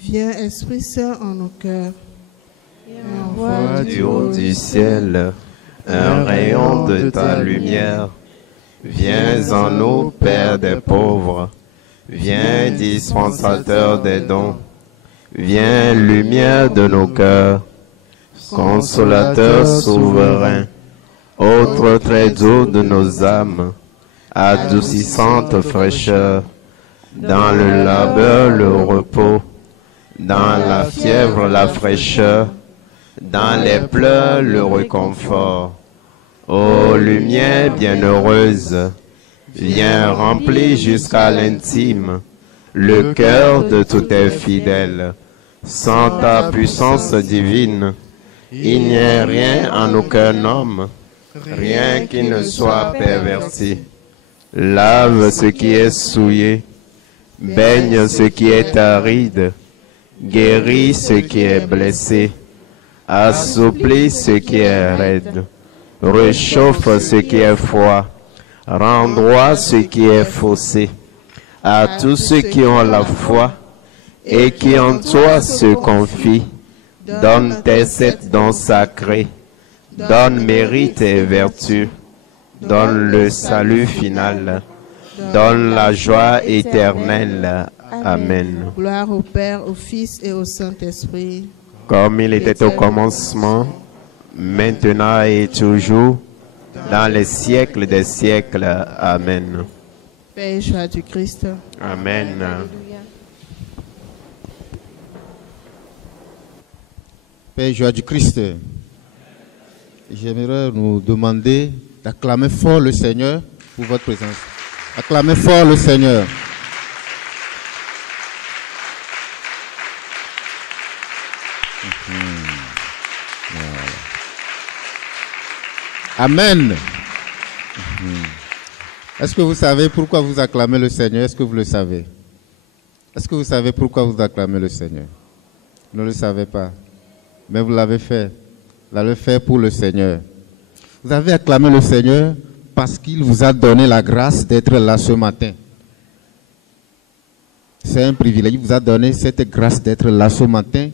Viens, Esprit Saint, en nos cœurs. Envoie du haut du ciel un rayon de ta lumière. Viens en nous, Père des pauvres. Viens, dispensateur des dons. Viens, lumière de nos cœurs. Consolateur souverain. Autre très doux de nos âmes. Adoucissante fraîcheur. Dans le labeur, le repos. Dans la fièvre, la fraîcheur. Dans les pleurs, le réconfort. Ô lumière bienheureuse, viens remplir jusqu'à l'intime le cœur de tous tes fidèles. Sans ta puissance divine, il n'y a rien en aucun homme, rien qui ne soit perverti. Lave ce qui est souillé, baigne ce qui est aride, guéris ce qui est blessé, assouplis ce qui est raide, réchauffe ce qui est froid, rend droit ce qui est faussé. À tous ceux qui ont la foi et qui en toi se confient, donne tes 7 dons sacrés, donne mérite et vertu, donne le salut final, donne la joie éternelle. Amen. Gloire au Père, au Fils et au Saint-Esprit. Comme il était au commencement, maintenant et toujours, dans les siècles des siècles. Amen. Père et joie du Christ. Amen. Père et joie du Christ. J'aimerais nous demander d'acclamer fort le Seigneur pour votre présence. Acclamez fort le Seigneur. Voilà. Amen. Est-ce que vous savez pourquoi vous acclamez le Seigneur? Est-ce que vous le savez? Est-ce que vous savez pourquoi vous acclamez le Seigneur? Vous ne le savez pas, mais vous l'avez fait. Vous l'avez fait pour le Seigneur. Vous avez acclamé le Seigneur parce qu'il vous a donné la grâce d'être là ce matin. C'est un privilège. Il vous a donné cette grâce d'être là ce matin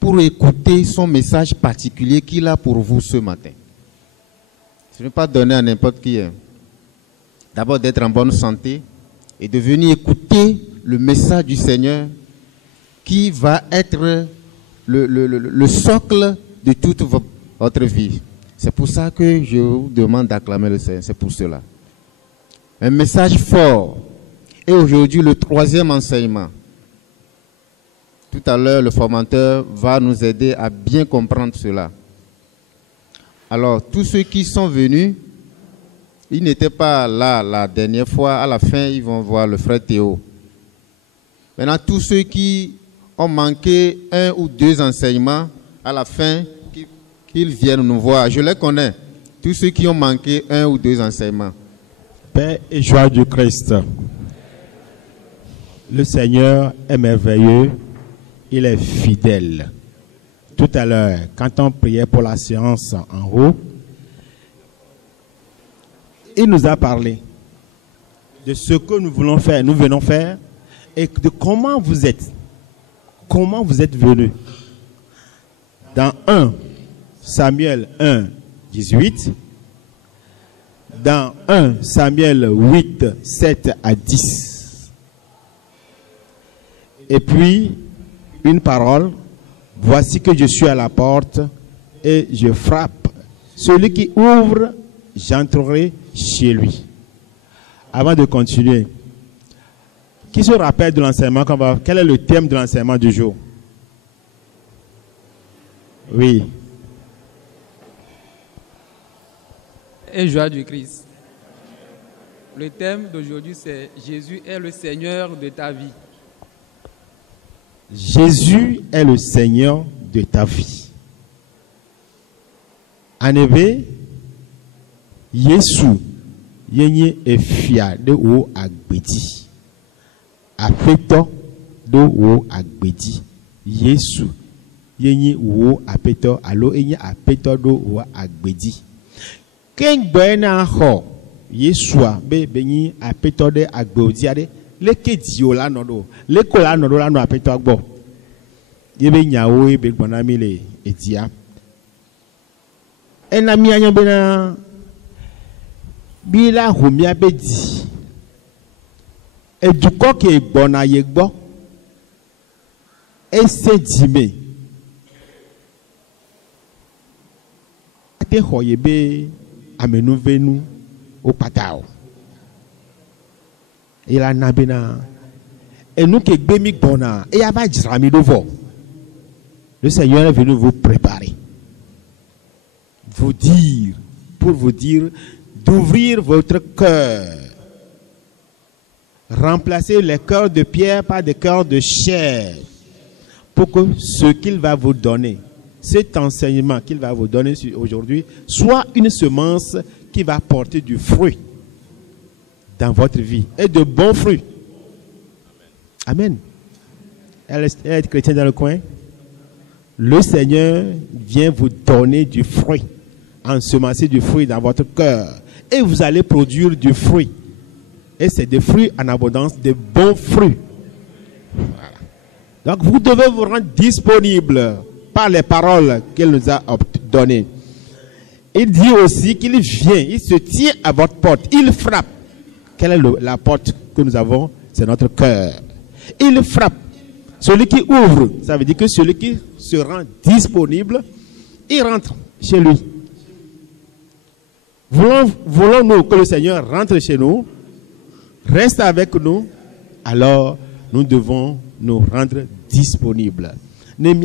pour écouter son message particulier qu'il a pour vous ce matin. Ce n'est pas donné à n'importe qui. D'abord d'être en bonne santé et de venir écouter le message du Seigneur qui va être le socle de toute votre vie. C'est pour ça que je vous demande d'acclamer le Seigneur. C'est pour cela. Un message fort. Et aujourd'hui, le 3e enseignement. Tout à l'heure, le formateur va nous aider à bien comprendre cela. Alors, tous ceux qui sont venus, ils n'étaient pas là la dernière fois. À la fin, ils vont voir le frère Théo. Maintenant, tous ceux qui ont manqué 1 ou 2 enseignements, à la fin, qu'ils viennent nous voir. Je les connais. Tous ceux qui ont manqué 1 ou 2 enseignements. Paix et joie du Christ. Le Seigneur est merveilleux. Il est fidèle. Tout à l'heure, quand on priait pour la séance en haut, il nous a parlé de ce que nous voulons faire, nous venons faire, et de comment vous êtes venus. Dans 1 Samuel 1, 18, dans 1 Samuel 8, 7 à 10, Et puis, une parole. Voici que je suis à la porte et je frappe. Celui qui ouvre, j'entrerai chez lui. Avant de continuer, qui se rappelle de l'enseignement qu'on va... Quel est le thème de l'enseignement du jour? Oui. Et joie du Christ. Le thème d'aujourd'hui, c'est Jésus est le Seigneur de ta vie. Jésus est le Seigneur de ta vie. En effet, Yesu yenye efia de wo agbedi. Apeto de wo agbedi. Yesu yenye wo apeto alo yenye apeto do wo agbedi. Ken gbena ho Yesua be benyi apeto de agbedi ade. Leke dio la nodo, leko la nodo la no apeto agbo. Yebe nyawo ebe gbonami le edia. Enami anya bena bila humia bedi. Eduko ke gbona yegbo. Ese dime. Ate hoyebe amenu venu o patao. Il a nabena et nous qui gbemi bona et ava jrami dovo. Le Seigneur est venu vous préparer, vous dire, pour vous dire d'ouvrir votre cœur, remplacer les cœurs de pierre par des cœurs de chair, pour que ce qu'il va vous donner, cet enseignement qu'il va vous donner aujourd'hui, soit une semence qui va porter du fruit dans votre vie et de bons fruits. Amen. Elle est chrétienne dans le coin. Le Seigneur vient vous donner du fruit, ensemencer du fruit dans votre cœur, et vous allez produire du fruit. Et c'est des fruits en abondance, des bons fruits. Voilà. Donc vous devez vous rendre disponible par les paroles qu'il nous a données. Il dit aussi qu'il vient, il se tient à votre porte, il frappe. Quelle est la porte que nous avons? C'est notre cœur. Il frappe. Celui qui ouvre, ça veut dire que celui qui se rend disponible, il rentre chez lui. Voulons-nous que le Seigneur rentre chez nous, reste avec nous, alors nous devons nous rendre disponibles. Il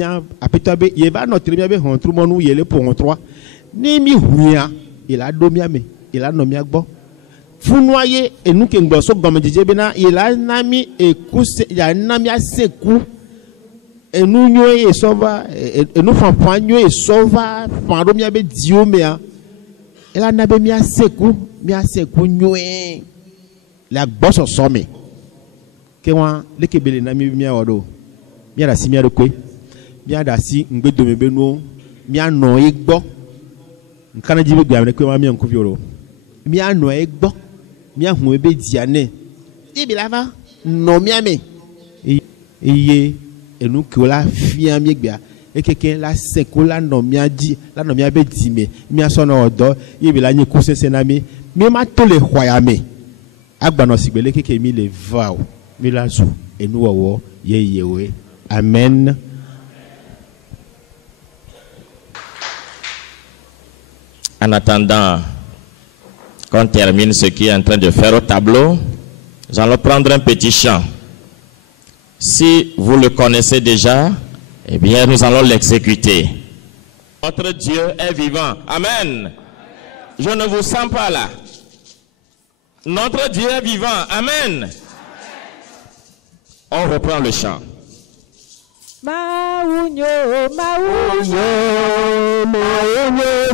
a nommé vous noyez et nous qui nous sommes il a nami et cousse il a nami à sekou et nous et sauva et nous fampagno et sauva pendant mia be diomea il a nabe mia sekou nyoe la bosse somme que moi le kebele nami mia odo mia da si mia dokwe mia da si ngbedo mebe no mia no igbo nkana jibe gba me ko ma mia nkufi oro mia no igbo mia hu ebe diane ibi lava no mia me iye enu ki ola fia mi gba ekeke la seko la no mia di la no mia be di me mia so na odo ibi la nyi ku sese na mi ma to le hwaya me agba no sigbele keke mi le va mi la zu enu owo ye we amen. En attendant qu'on termine ce qui est en train de faire au tableau, nous allons prendre un petit chant. Si vous le connaissez déjà, eh bien nous allons l'exécuter. Notre Dieu est vivant. Amen. Je ne vous sens pas là. Notre Dieu est vivant. Amen. On reprend le chant. Maunyo,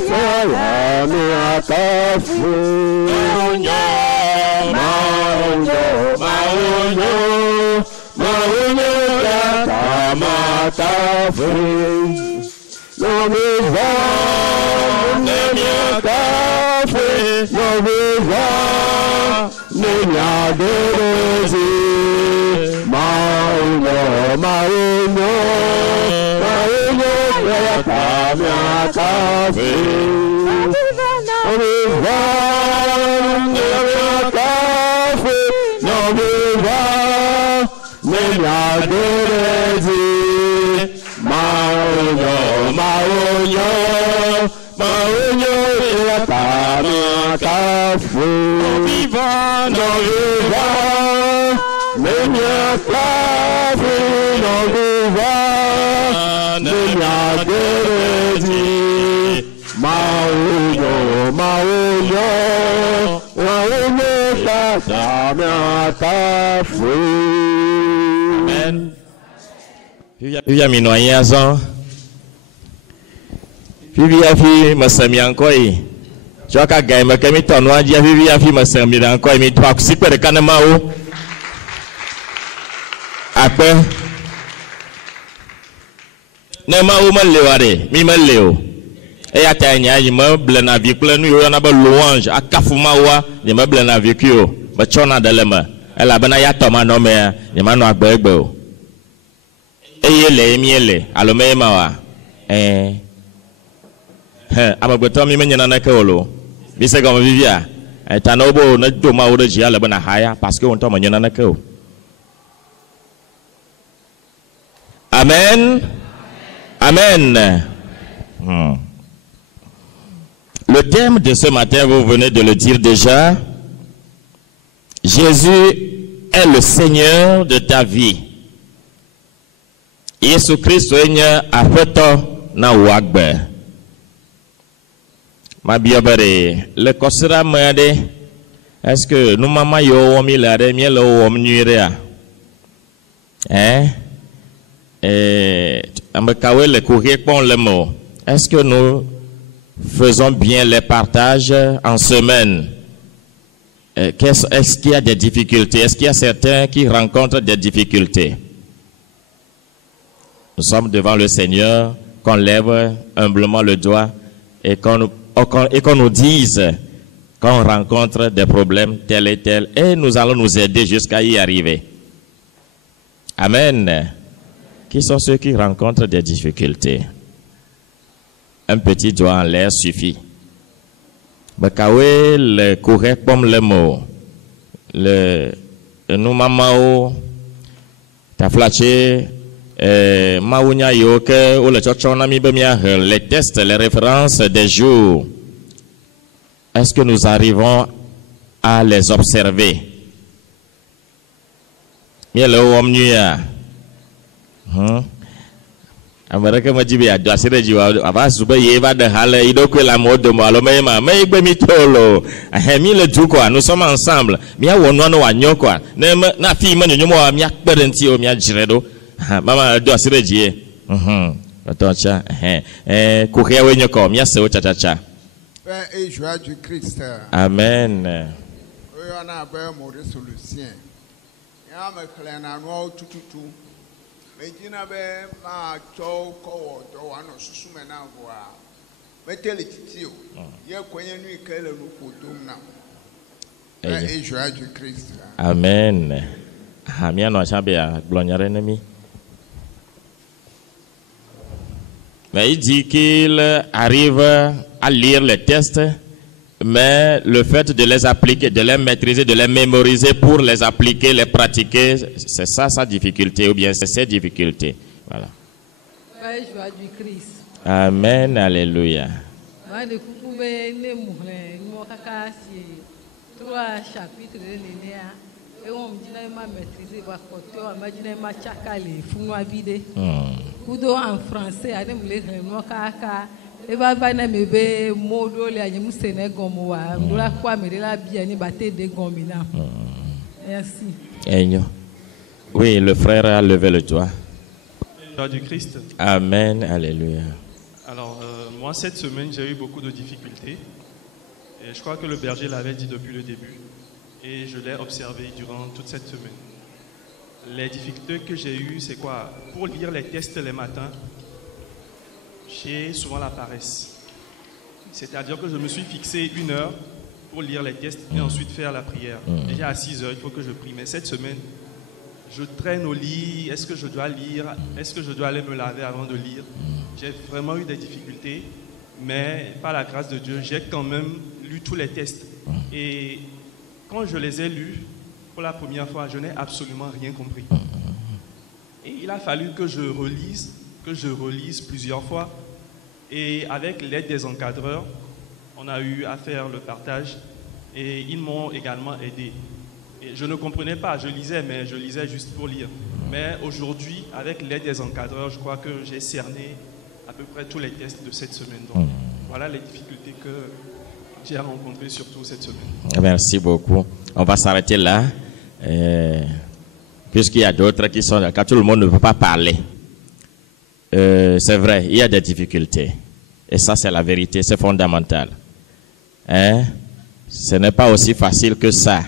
salami akafu. Maunyo, yakamatafu. Lomiza, nemiakafu. Lomiza, nemiaderezi. Maunyo, yakamatafu. Lomiza, nemiaderezi. miakafu, vivant, no viva, miakafu, no viva, miakerezi, mauyo, waume kata miakafu. Amen. Vivi aminoye azan. Vivi afi masami ankoi. Joka gai makami tonwa dia vivi afi masami ankoi mi twa kusikwe de kanama o. Ape. Ne ma o maleware, mi maleo. E ata nya yi ma blena vikle nu yo na ba louange akafu ma wa, ni ma blena vikio, ba chona dalema. Ela bana ya toma no me, ni ma no agbegbe o. Eyele miele alome mawa amagbeto mi menyana na kewolo bise ga vivia tanobo na do ma wo ji ala bana haya parce que on to menyana na kewo. Amen. Amen. Le thème de ce matin, vous venez de le dire déjà. Jésus est le Seigneur de ta vie. Yesu Kristo enye afeto na wagbe. Mabiobere le kosira made. Est-ce que nous mama yo womi lare mielo wom nyuire ambekawe le courir pon le mot. Est-ce que nous faisons bien les partages en semaine? Est-ce qu'il y a des difficultés? Est-ce qu'il y a certains qui rencontrent des difficultés? Nous sommes devant le Seigneur, qu'on lève humblement le doigt et qu'on nous dise qu'on rencontre des problèmes tels et tels, et nous allons nous aider jusqu'à y arriver. Amen. Qui sont ceux qui rencontrent des difficultés? Un petit doigt en l'air suffit. Bakawe le correct comme le mot. Le nous mamao ta flatché Maounia Yoke ou le Tchotchonami Bemia, les tests, les références des jours. Est-ce que nous arrivons à les observer? Mielo omnia. Amerika majibi adu asire jiwa abasuba yeba de hale idokwe la mode mo alome ma me igbe mi tolo ahemi le duko nous sommes ensemble mi awonu anu wanyokwa na fi ma nyumo mi akperenti o mi ajiredo mama do asire jie atocha kukia wenyoko mi asewo cha cha. Et joie du Christ. Amen. On a bien mon résolution. Ya me klena no tututu. Mejina be ma cho ko do ano susu me na go a. Metele titio. Ye kwenye nu ikele no kodum na. Et joie du Christ. Amen. Hamia no chabia glonyare nemi. Mais il dit qu'il arrive à lire les textes, mais le fait de les appliquer, de les maîtriser, de les mémoriser pour les appliquer, les pratiquer, c'est ça sa difficulté, ou bien c'est ses difficultés. Voilà. Joie du Christ. Amen, alléluia. Kudo en français, à et va me be modo le anyemu Sénégal wa ndura kwa merela bia ni baté de gomina. Merci. Oui, le frère a levé le doigt. Joie du Christ. Amen, alléluia. Alors, moi, cette semaine, j'ai eu beaucoup de difficultés. Et je crois que le berger l'avait dit depuis le début. Et je l'ai observé durant toute cette semaine. Les difficultés que j'ai eues, c'est quoi? Pour lire les tests les matins, j'ai souvent la paresse. C'est-à-dire que je me suis fixé 1 heure pour lire les tests et ensuite faire la prière. Déjà à 6 heures, il faut que je prie. Mais cette semaine, je traîne au lit. Est-ce que je dois lire? Est-ce que je dois aller me laver avant de lire? J'ai vraiment eu des difficultés. Mais par la grâce de Dieu, j'ai quand même lu tous les tests. Et quand je les ai lus, pour la première fois, je n'ai absolument rien compris. Et il a fallu que je relise plusieurs fois. Et avec l'aide des encadreurs, on a eu à faire le partage et ils m'ont également aidé. Et je ne comprenais pas, je lisais, mais je lisais juste pour lire. Mais aujourd'hui, avec l'aide des encadreurs, je crois que j'ai cerné à peu près tous les tests de cette semaine. Donc, voilà les difficultés que j'ai rencontrées surtout cette semaine. Merci beaucoup. On va s'arrêter là. Puisqu'il y a d'autres qui sont là, quand tout le monde ne peut pas parler. C'est vrai, il y a des difficultés. Et ça, c'est la vérité, c'est fondamental. Hein? Ce n'est pas aussi facile que ça.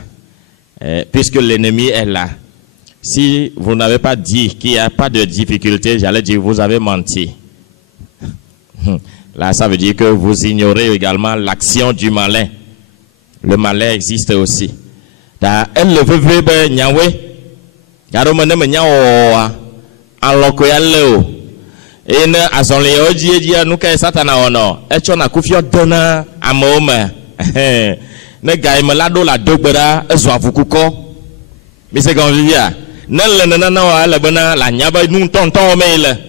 Puisque l'ennemi est là. Si vous n'avez pas dit qu'il n'y a pas de difficulté, j'allais dire vous avez menti. Là, ça veut dire que vous ignorez également l'action du malin. Le malin existe aussi. Elle le veut bien nyawe. Garomane me nyawa. Aloko yaleo. Et ne azonle oji eji anuka satana ono. Echo na kufio dona amoma. Ne gagne me la do la dogbera ezwa vukuko. Mais c'est quand vivia. Ne le nana wa la bana la nyaba nun tonton mail.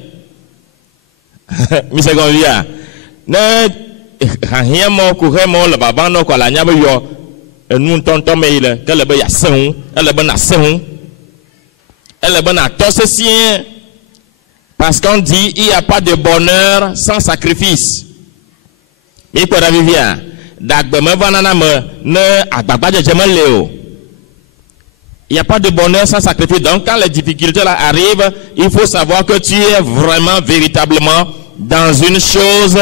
Mais c'est quand vivia. Ne hanhiamo kuhemo le babano ko la nyaba yo nun tonton mail que le ba ya sen elle ba na sen elle ba na tosesien parce qu'on dit il n'y a pas de bonheur sans sacrifice. Mais pour la vivia dagbeme vanana me ne agbagba jejeme leo. Il n'y a pas de bonheur sans sacrifice. Donc quand les difficultés là arrivent, il faut savoir que tu es vraiment véritablement dans une chose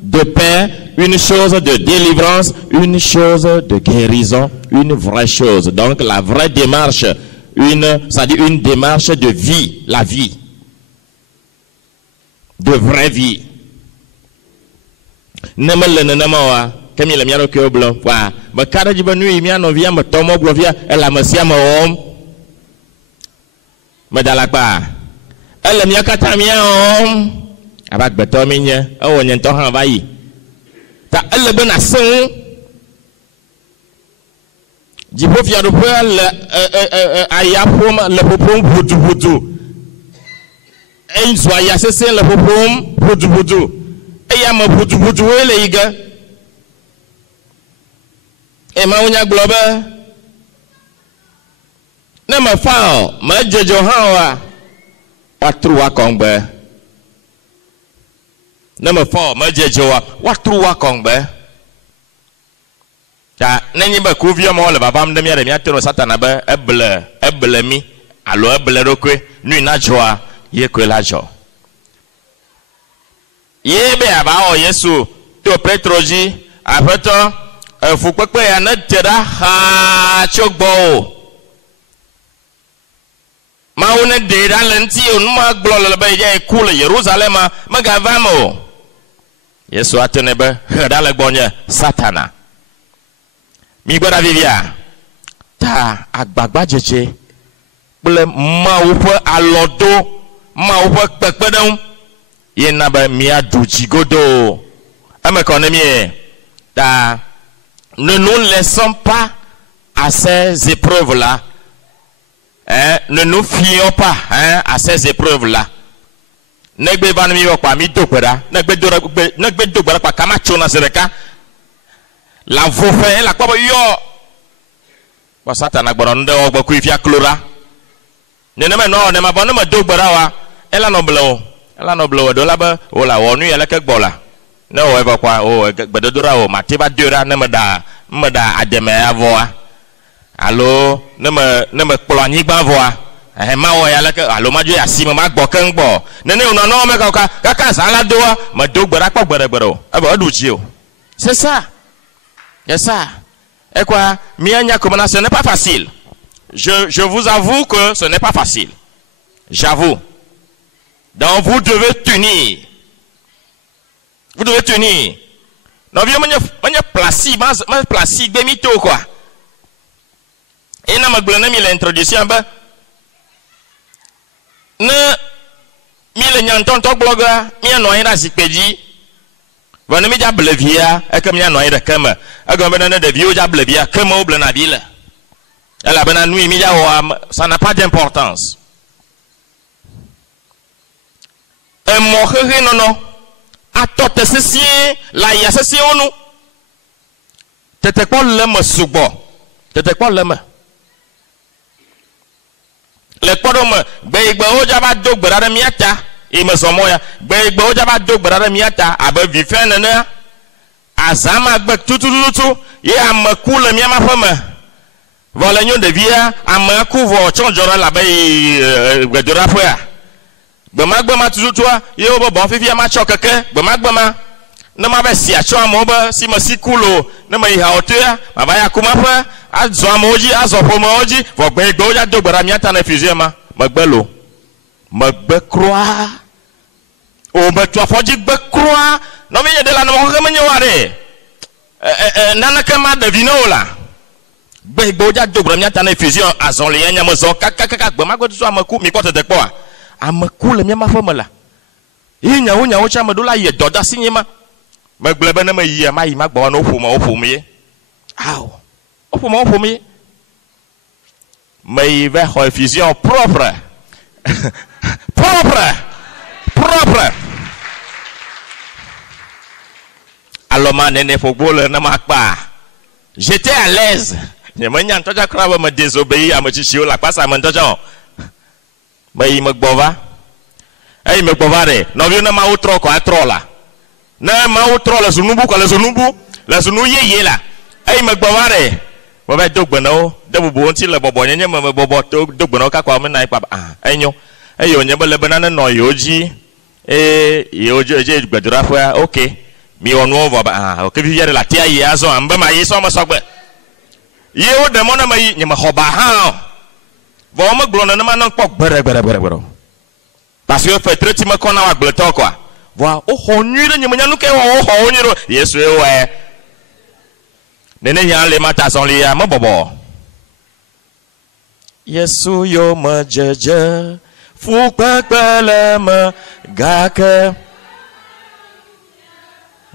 de paix, une chose de délivrance, une chose de guérison, une vraie chose. Donc la vraie démarche, ça dit une démarche de vie, la vie, de vraie vie. Comme il a mis le blanc, mais quand il vient, il vient, me tombe, elle a monsieur homme, mais dans la part, elle a mis un catamien homme, avec betomine, on y entend envahi. T'as elle bonne action, du pauvre y a le poil, le popom, boudou, et une soirée, c'est le popom, boudou, et il y a mon boudou, les gars. Et ma unya globe ne me fao ma jejo hawa watruwa kongbe ne me fao ma jejo watruwa kongbe ta nenyi ba kuvia mo le babam de mi re mi atero satana ba eble mi alo eble rokwe nu na joa ye kwe la jo ye be aba o Yesu to petroji apeto fukpekpe ya ne te da ha tso gbɔ o mawu ne de ɖa le ŋuti o numa gblɔ le be ya ku le Yerusalem megava me o Yesu ate ne be he ɖa le gbɔ nye Satana mi gbe ɖa vivia ta agbagba dzedze kple Mawu ƒe alɔdo Mawu ƒe kpekpeɖeŋu yena be miaɖu dzigodo eme kɔ ne mie ta. Ne nous laissons pas à ces épreuves-là. Hein? Ne nous fions pas à ces épreuves-là. Negbe vanmi wa mi dogbera, negbe dogbera pa kama chona sereka. La vofe la kwa yo. Ba Satana gboro nde ogbo ku ifia klora. Ne me no ne ma bo ne ma dogbera wa. Ela no blow do la ba o la wonu ya la ke gbola. No ever kwa o gbedodora o matiba dora ne me da ademe avoa allo ne me kplo anyigba voa ma o ya le ke allo ma jo ya si ma gbo kan gbo ne no me ka sala doa ma do gbera kpo gbere e ba du chi o c'est ça et quoi mi anya comme ça ce n'est pas facile je vous avoue que ce n'est pas facile j'avoue donc vous devez tenir. Vous devez tenir. Non, viens placer, placer, bémito quoi. Et na maglona mi l'introduction ba. Ne mi le nyanton to bloga, mi anoyi na zikpeji. Vana mi ja blevia, e comme mi anoyi de kama. E gombe na de vieux ja blevia, kama ou blana bile. Elle a bena nuit mi ja ça n'a pas d'importance. Un morre non. A tote sesien la ya sesien onu Tete kpɔ le me sugbɔ. Tete kpɔ le me. Le kpɔɖo me gbeyigbewo dzaba do gbe ɖa ɖe mía ta. Ime zɔmɔ ya. Gbeyigbewo dzaba do gbe ɖa ɖe mía ta abe vifɛ nenea. Azama gbe tutututu ye ame ku le mía ƒe me. Vɔ le nyo ɖevia ame ku vɔ tsɔ dzɔ ɖe labe gbedoɖaƒea. Gbemagbe ma tututua ye wo bɔbɔ fifia ma tsɔ keke gbemagbe ne ma be si atsɔ amewo be si me si kulo ne me yi ha otoa ma va ya kumaƒe azɔ amewo dzi azɔ ƒomewo dzi vɔ gbeyigbewo dza do gbe ɖa mía ta ne fusie ma megbe lo megbe kroa o metu afɔ dzi gbe kroa nɔvi nye de la ne wɔxe menye wa ɖe naneke ma ɖevi ne o la gbeyigbewo dza do gbe ɖa mía ta ne fusie azɔli ya nyame zɔ kakakaka gbemagbe tutu ame ku mi kpɔ tete kpɔa ame ku le mía ma ƒe me la yi nyawo tsi ame ɖo la yie dɔ da si nye ma megble be ne me yia ma yi ma gbɔ ne wo ƒom ye awo wo ƒom ye me yi va xɔ effusion propre propre alors ma nene ƒogbo le ne ma kpa j'étais à l'aise nye me nya ŋutɔ dza kura be me désobéi ame tsitsiwo le akpasa ame ŋutɔ dza o me yi me gbɔ va eyi me gbɔ va ɖe nɔviwo ne mawo trɔ kɔ atrɔ la ne mawo trɔ le zunubu kɔ le zunubu le zunu yeye la eyi me gbɔ va ɖe me va do gbe na wo de bubu ŋuti le bɔbɔ nyenye me bɔbɔ to do gbe na wo kakɔ me na yi kpa enyo eye wonye be le bena ne nɔ yewo dzi yewo dzi gbedoɖaƒea ok mi wɔ nuwo vɔ ba ok fifia ɖe la tia yi azɔ am be ma yi sɔ me sɔgbe yewo ɖe mɔ ne me yi nye me xɔ ba hã o vɔ wo me gblɔ nenema ne kpɔ gbeɖe parce que fait très me kɔna wa gbletɔ kɔa vɔ o xɔ nyui ɖe nye me nya nu ke wɔ o xɔ wo nyui ɖo yesu ye wɔe nene nya le ma ta zɔli ya me bɔbɔ yesu yo me dzedze fukpekpe le me gake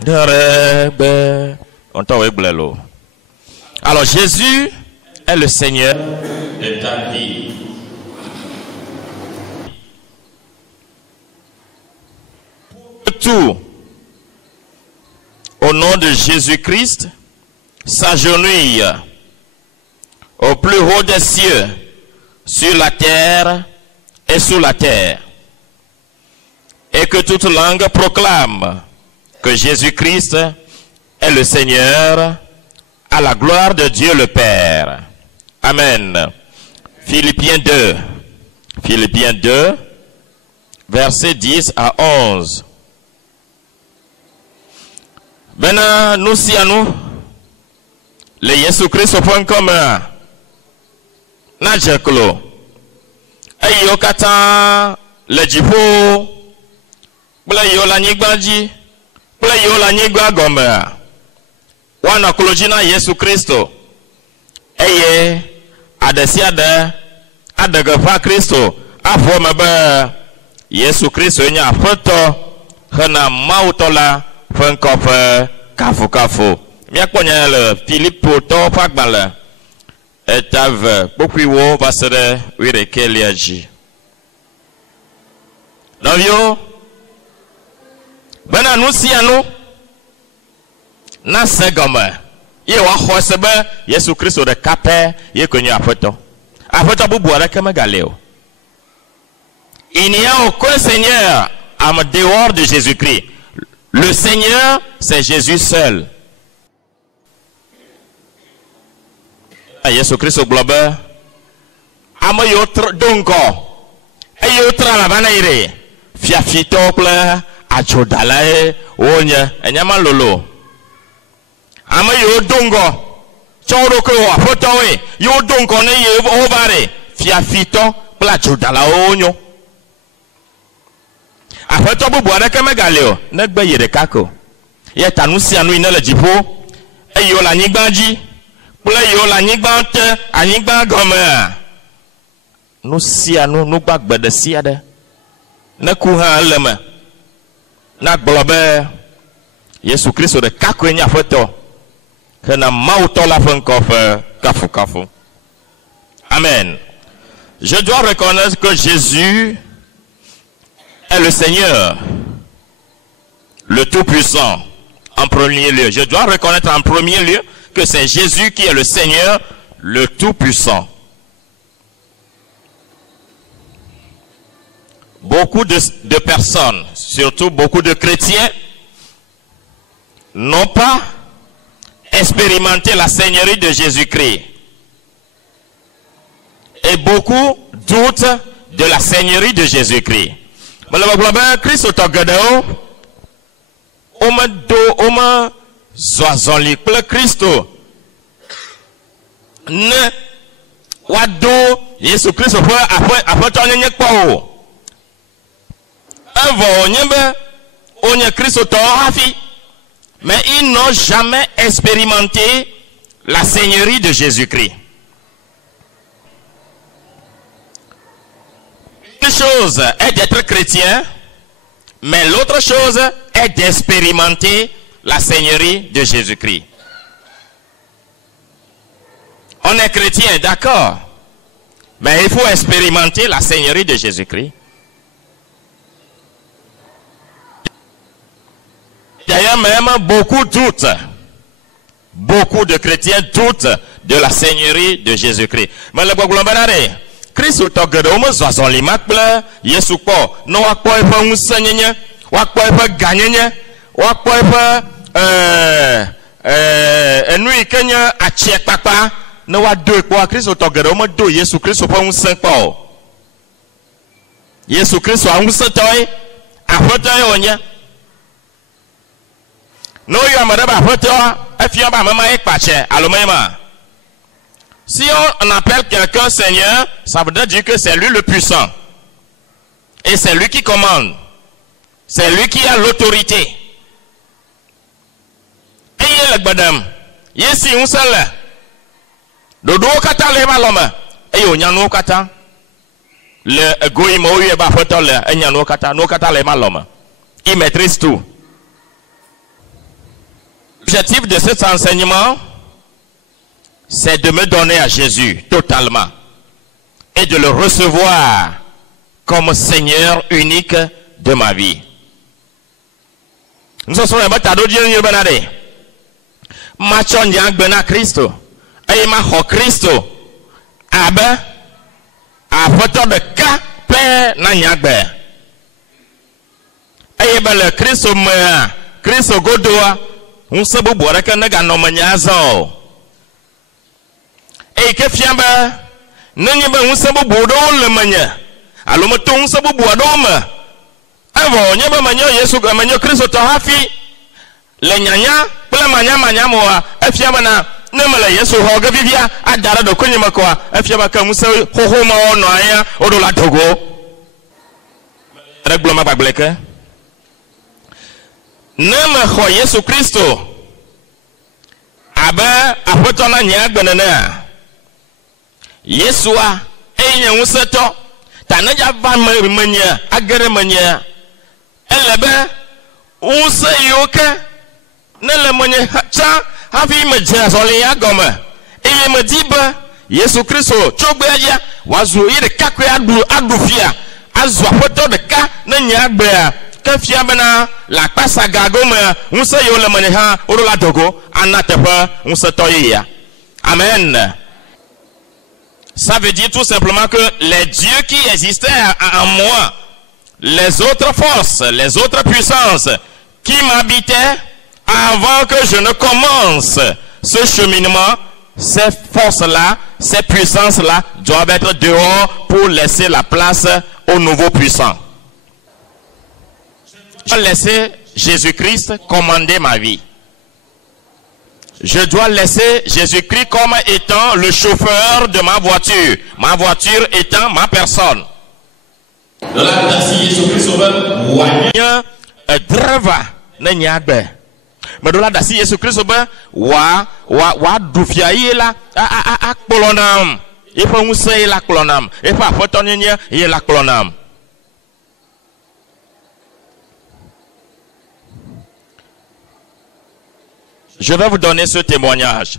ɖeregbe ŋutɔ wo gblẽ lo. Alors Jésus est le Seigneur de ta vie. Tout au nom de Jésus-Christ s'agenouille au plus haut des cieux, sur la terre et sous la terre, et que toute langue proclame que Jésus-Christ est le Seigneur, à la gloire de Dieu le Père. Amen. Philippiens 2, versets 10 à 11. Bena nous si à nous, le Jésus Christ au point commun, na jeklo, et yo kata le jipo, ble yo la nyigbaji, ble yo la nyigba gome, wana kolojina Jésus Christo, eye adesiade, adegefa Christo, afo mebe, Jésus Christo enya foto, hena mautola, Fenkofe kafu. Miakponya le Philippe to pagbale. Etave pokuiwo vasere wireke liaji. Novio bena nusi anu na segome. Ye wa khosebe Yesu Kristo de kape ye konyo afoto. Afoto bubu ala kama galeo. Il n'y a aucun Seigneur en dehors de Jésus-Christ. Le Seigneur, c'est Jésus seul. Yesu Christ au globe. Amo yotre donko. E yotra la banaire. Fiafito ple achodalae onye enyama lolo. Amo yo dongo. Choro ko afotowe. Yo donko ne ye ovare. Fiafito ple achodala onyo. Afeto bubu adeke megaleo negbe yi ɖeka ko ye ta nu sia nu yi ne le dziƒo eyiwo le anyigba dzi kple yiwo le anyigba te anyigba gɔmea nu sia nu nugbagbe ɖe sia ɖe ne ku hã le me na gblɔ be Yesu Kristo ɖeka koe nye aƒetɔ hena Mawutɔ la ƒe ŋkɔ ƒe kafukafu. Amen. Je dois reconnaître que Jésus est le Seigneur, le Tout-Puissant, en premier lieu. Je dois reconnaître en premier lieu que c'est Jésus qui est le Seigneur, le Tout-Puissant. Beaucoup de personnes, surtout beaucoup de chrétiens, n'ont pas expérimenté la Seigneurie de Jésus-Christ. Et beaucoup doutent de la Seigneurie de Jésus-Christ. Christ Christo ne wado Yesu Christ après ton mais ils n'ont jamais expérimenté la Seigneurie de Jésus-Christ. Une chose est d'être chrétien, mais l'autre chose est d'expérimenter la Seigneurie de Jésus-Christ. On est chrétien, d'accord, mais il faut expérimenter la Seigneurie de Jésus-Christ. D'ailleurs, même beaucoup doutent. Beaucoup de chrétiens doutent de la Seigneurie de Jésus-Christ. Mais le Christ au togede o me zɔzɔ li makple Yesu kpɔ ne woakpɔ eƒe ŋusẽnyenye, woakpɔ eƒe ganyenye, woakpɔ eƒe enu yi ke nye atsiekpakpa ne woado kpɔ. Kristo tɔgeɖe womedo Yesu Kristo ƒe ŋusẽ kpɔ o. Yesu Kristo ŋusẽtɔe, aƒetɔe wònye. Ne woyɔ ame ɖe be aƒetɔa, efia be ame ma ye kpatsɛ alo me ma. Si on appelle quelqu'un Seigneur, ça veut dire que c'est lui le puissant. Et c'est lui qui commande. C'est lui qui a l'autorité. Et il est le badam. Yesi unsala. Dodo kata le maloma. Et yo nyano kata. Le goïmo yu ba fotole. Et nyano kata. No kata le maloma. Il maîtrise tout. L'objectif de cet enseignement, c'est de me donner à Jésus totalement et de le recevoir comme Seigneur unique de ma vie. Nous sommes en train de dire que ma chonja bena Christo et ma ho Christo abe a photo de ka pe na nyagbe et ben le Christo me Christo godoa on se bo bora ka na ga no manyazo. Et que fiambe nenye be unse bo bodo le manya alo mo to unse bo bodo ma avo nye be manya Yesu ga manya Kristo to hafi le nyanya ple manya mo a fiambe na ne mele Yesu ho ga bibia adara do konye mako a fiambe ka unse hoho ma ono aya odo la togo reglo ma bagleke ne me ho Yesu Kristo abe apoto na nya gbenena Yesua enye wuseto tanaja va manya agere manya elebe unse yoke nele manya cha hafi meja sole ya goma eye mediba Yesu Kristo chogbeja wazu ire kakwe adufia azu apoto de ka na nya gbe ka fia bena la pasa gagoma unse yo le manya ha orola dogo anatepa unse toya. Amen. Ça veut dire tout simplement que les dieux qui existaient en moi, les autres forces, les autres puissances qui m'habitaient avant que je ne commence ce cheminement, ces forces-là, ces puissances-là doivent être dehors pour laisser la place aux nouveaux puissants. Je dois laisser Jésus-Christ commander ma vie. Je dois laisser Jésus-Christ comme étant le chauffeur de ma voiture étant ma personne. Driver ne nyagbe. Mais dola dasi Yesu Kristo ba wa dufia yela a kolonam. E fa unse la kolonam. E fa fotonye yela kolonam. Je vais vous donner ce témoignage.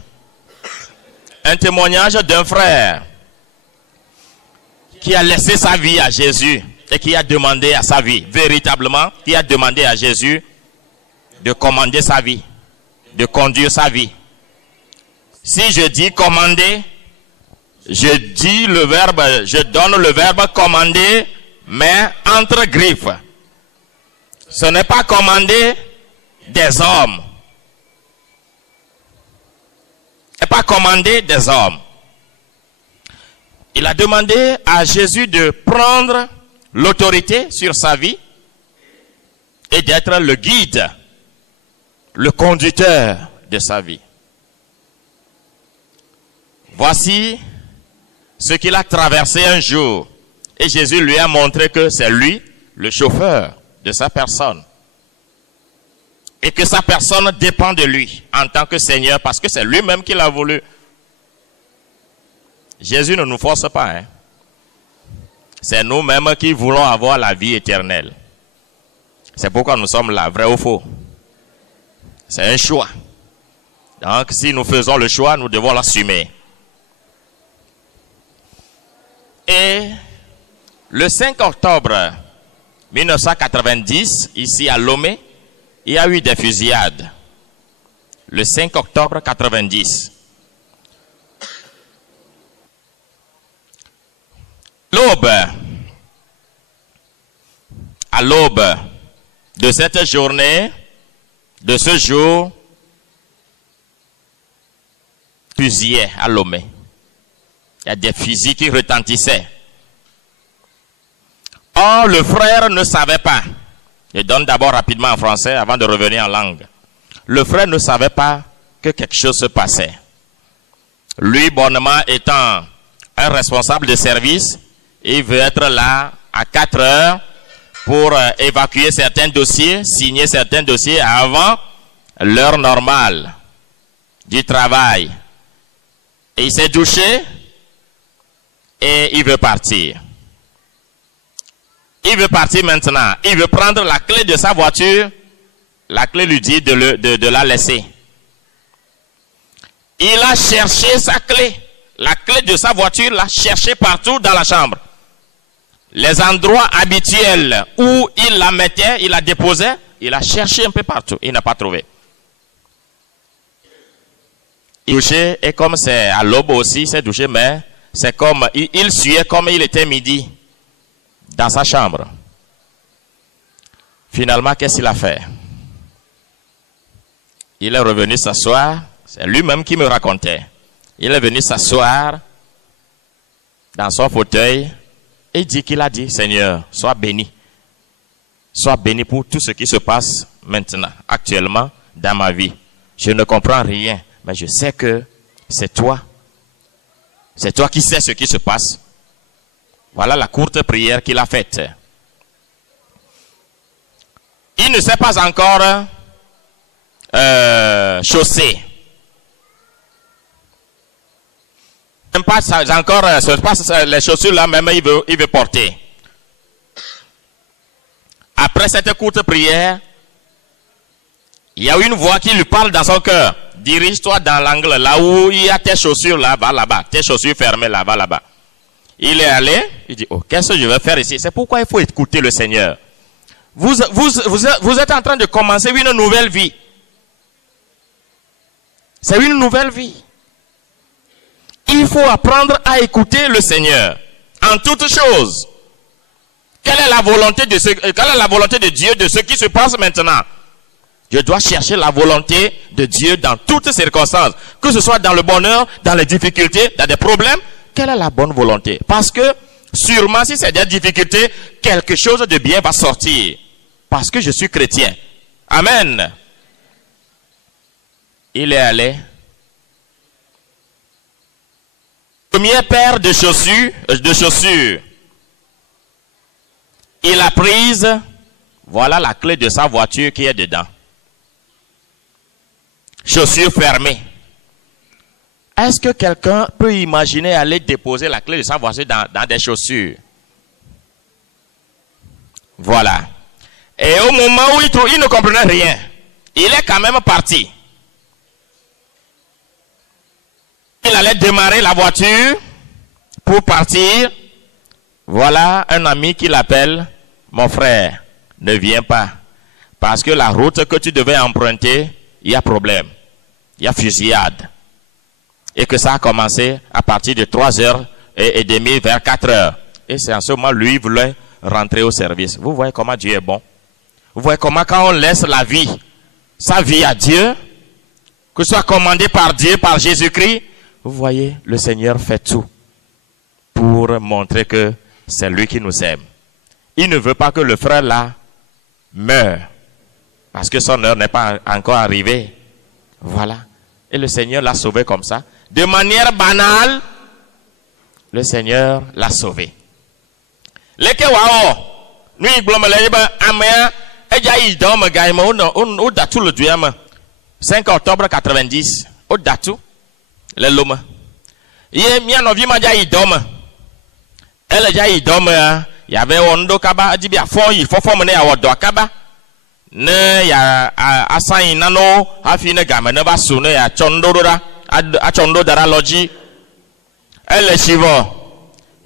Un témoignage d'un frère qui a laissé sa vie à Jésus et qui a demandé à sa vie, véritablement, qui a demandé à Jésus de commander sa vie, de conduire sa vie. Si je dis commander, je donne le verbe commander, mais entre griffes. Ce n'est pas commander des hommes. Ce n'est pas commander des hommes. Il a demandé à Jésus de prendre l'autorité sur sa vie et d'être le guide, le conducteur de sa vie. Voici ce qu'il a traversé un jour. Et Jésus lui a montré que c'est lui, le chauffeur de sa personne. Et que sa personne dépend de lui en tant que Seigneur parce que c'est lui-même qui l'a voulu. Jésus ne nous force pas. Hein. C'est nous-mêmes qui voulons avoir la vie éternelle. C'est pourquoi nous sommes là, vrai ou faux. C'est un choix. Donc si nous faisons le choix, nous devons l'assumer. Et le 5 octobre 1990, ici à Lomé, il y a eu des fusillades. Le 5 octobre 1990. À l'aube de cette journée, de ce jour, fusillait à Lomé. Il y a des fusils qui retentissaient. Or, le frère ne savait pas. Je donne d'abord rapidement en français avant de revenir en langue. Le frère ne savait pas que quelque chose se passait. Lui, bonnement étant un responsable de service, il veut être là à 4 heures pour évacuer certains dossiers, signer certains dossiers avant l'heure normale du travail. Et il s'est douché et il veut partir. Il veut partir maintenant. Il veut prendre la clé de sa voiture. La clé lui dit de la laisser. Il a cherché sa clé. La clé de sa voiture l'a cherché partout dans la chambre. Les endroits habituels où il la mettait, il la déposait, il a cherché un peu partout. Il n'a pas trouvé. Il s'est douché, et comme c'est à l'aube aussi, il s'est douché, mais c'est comme, il suyait comme il était midi dans sa chambre. Finalement, qu'est-ce qu'il a fait? Il est revenu s'asseoir, c'est lui-même qui me racontait. Il est venu s'asseoir dans son fauteuil et dit qu'il a dit, Seigneur, sois béni. Sois béni pour tout ce qui se passe maintenant, actuellement, dans ma vie. Je ne comprends rien, mais je sais que c'est toi. C'est toi qui sais ce qui se passe. Voilà la courte prière qu'il a faite. Il ne s'est pas encore chaussé. Même pas encore, les chaussures là même il veut porter. Après cette courte prière, il y a une voix qui lui parle dans son cœur. Dirige-toi dans l'angle là où il y a tes chaussures là, va là-bas. Tes chaussures fermées là, va là-bas. Il est allé, il dit, oh, qu'est-ce que je vais faire ici? C'est pourquoi il faut écouter le Seigneur. Vous êtes en train de commencer une nouvelle vie. C'est une nouvelle vie. Il faut apprendre à écouter le Seigneur en toutes choses. Quelle est la volonté de Dieu de ce qui se passe maintenant? Je dois chercher la volonté de Dieu dans toutes circonstances. Que ce soit dans le bonheur, dans les difficultés, dans des problèmes. Quelle est la bonne volonté? Parce que sûrement si c'est des difficultés, quelque chose de bien va sortir. Parce que je suis chrétien. Amen. Il est allé. Première paire de chaussures. Il a prise. Voilà la clé de sa voiture qui est dedans. Chaussures fermées. Est-ce que quelqu'un peut imaginer aller déposer la clé de sa voiture dans des chaussures? Voilà. Et au moment où il ne comprenait rien, il est quand même parti. Il allait démarrer la voiture pour partir. Voilà un ami qui l'appelle. Mon frère, ne viens pas. Parce que la route que tu devais emprunter, il y a problème. Il y a fusillade. Et que ça a commencé à partir de 3h30 vers 4h. Et c'est en ce moment, lui, voulait rentrer au service. Vous voyez comment Dieu est bon. Vous voyez comment quand on laisse la vie, sa vie à Dieu, que ce soit commandé par Dieu, par Jésus-Christ, vous voyez, le Seigneur fait tout pour montrer que c'est lui qui nous aime. Il ne veut pas que le frère là meure, parce que son heure n'est pas encore arrivée. Voilà. Et le Seigneur l'a sauvé comme ça. De manière banale, le Seigneur l'a sauvé. Leke wao, nous blâmons les amers, et j'ai eu dans ma gaïma, au datou le duama, 5 octobre 90, au datou, le loma. Yé, mien novi ma j'ai eu d'homme. Elle a déjà eu d'homme, il y avait Ondo Kaba, dit bien, il faut former à Odo Kaba. Ne ya assign nano, afine gamme, ne va sonner à Chondora, à Chondora logi. Elle est chivo.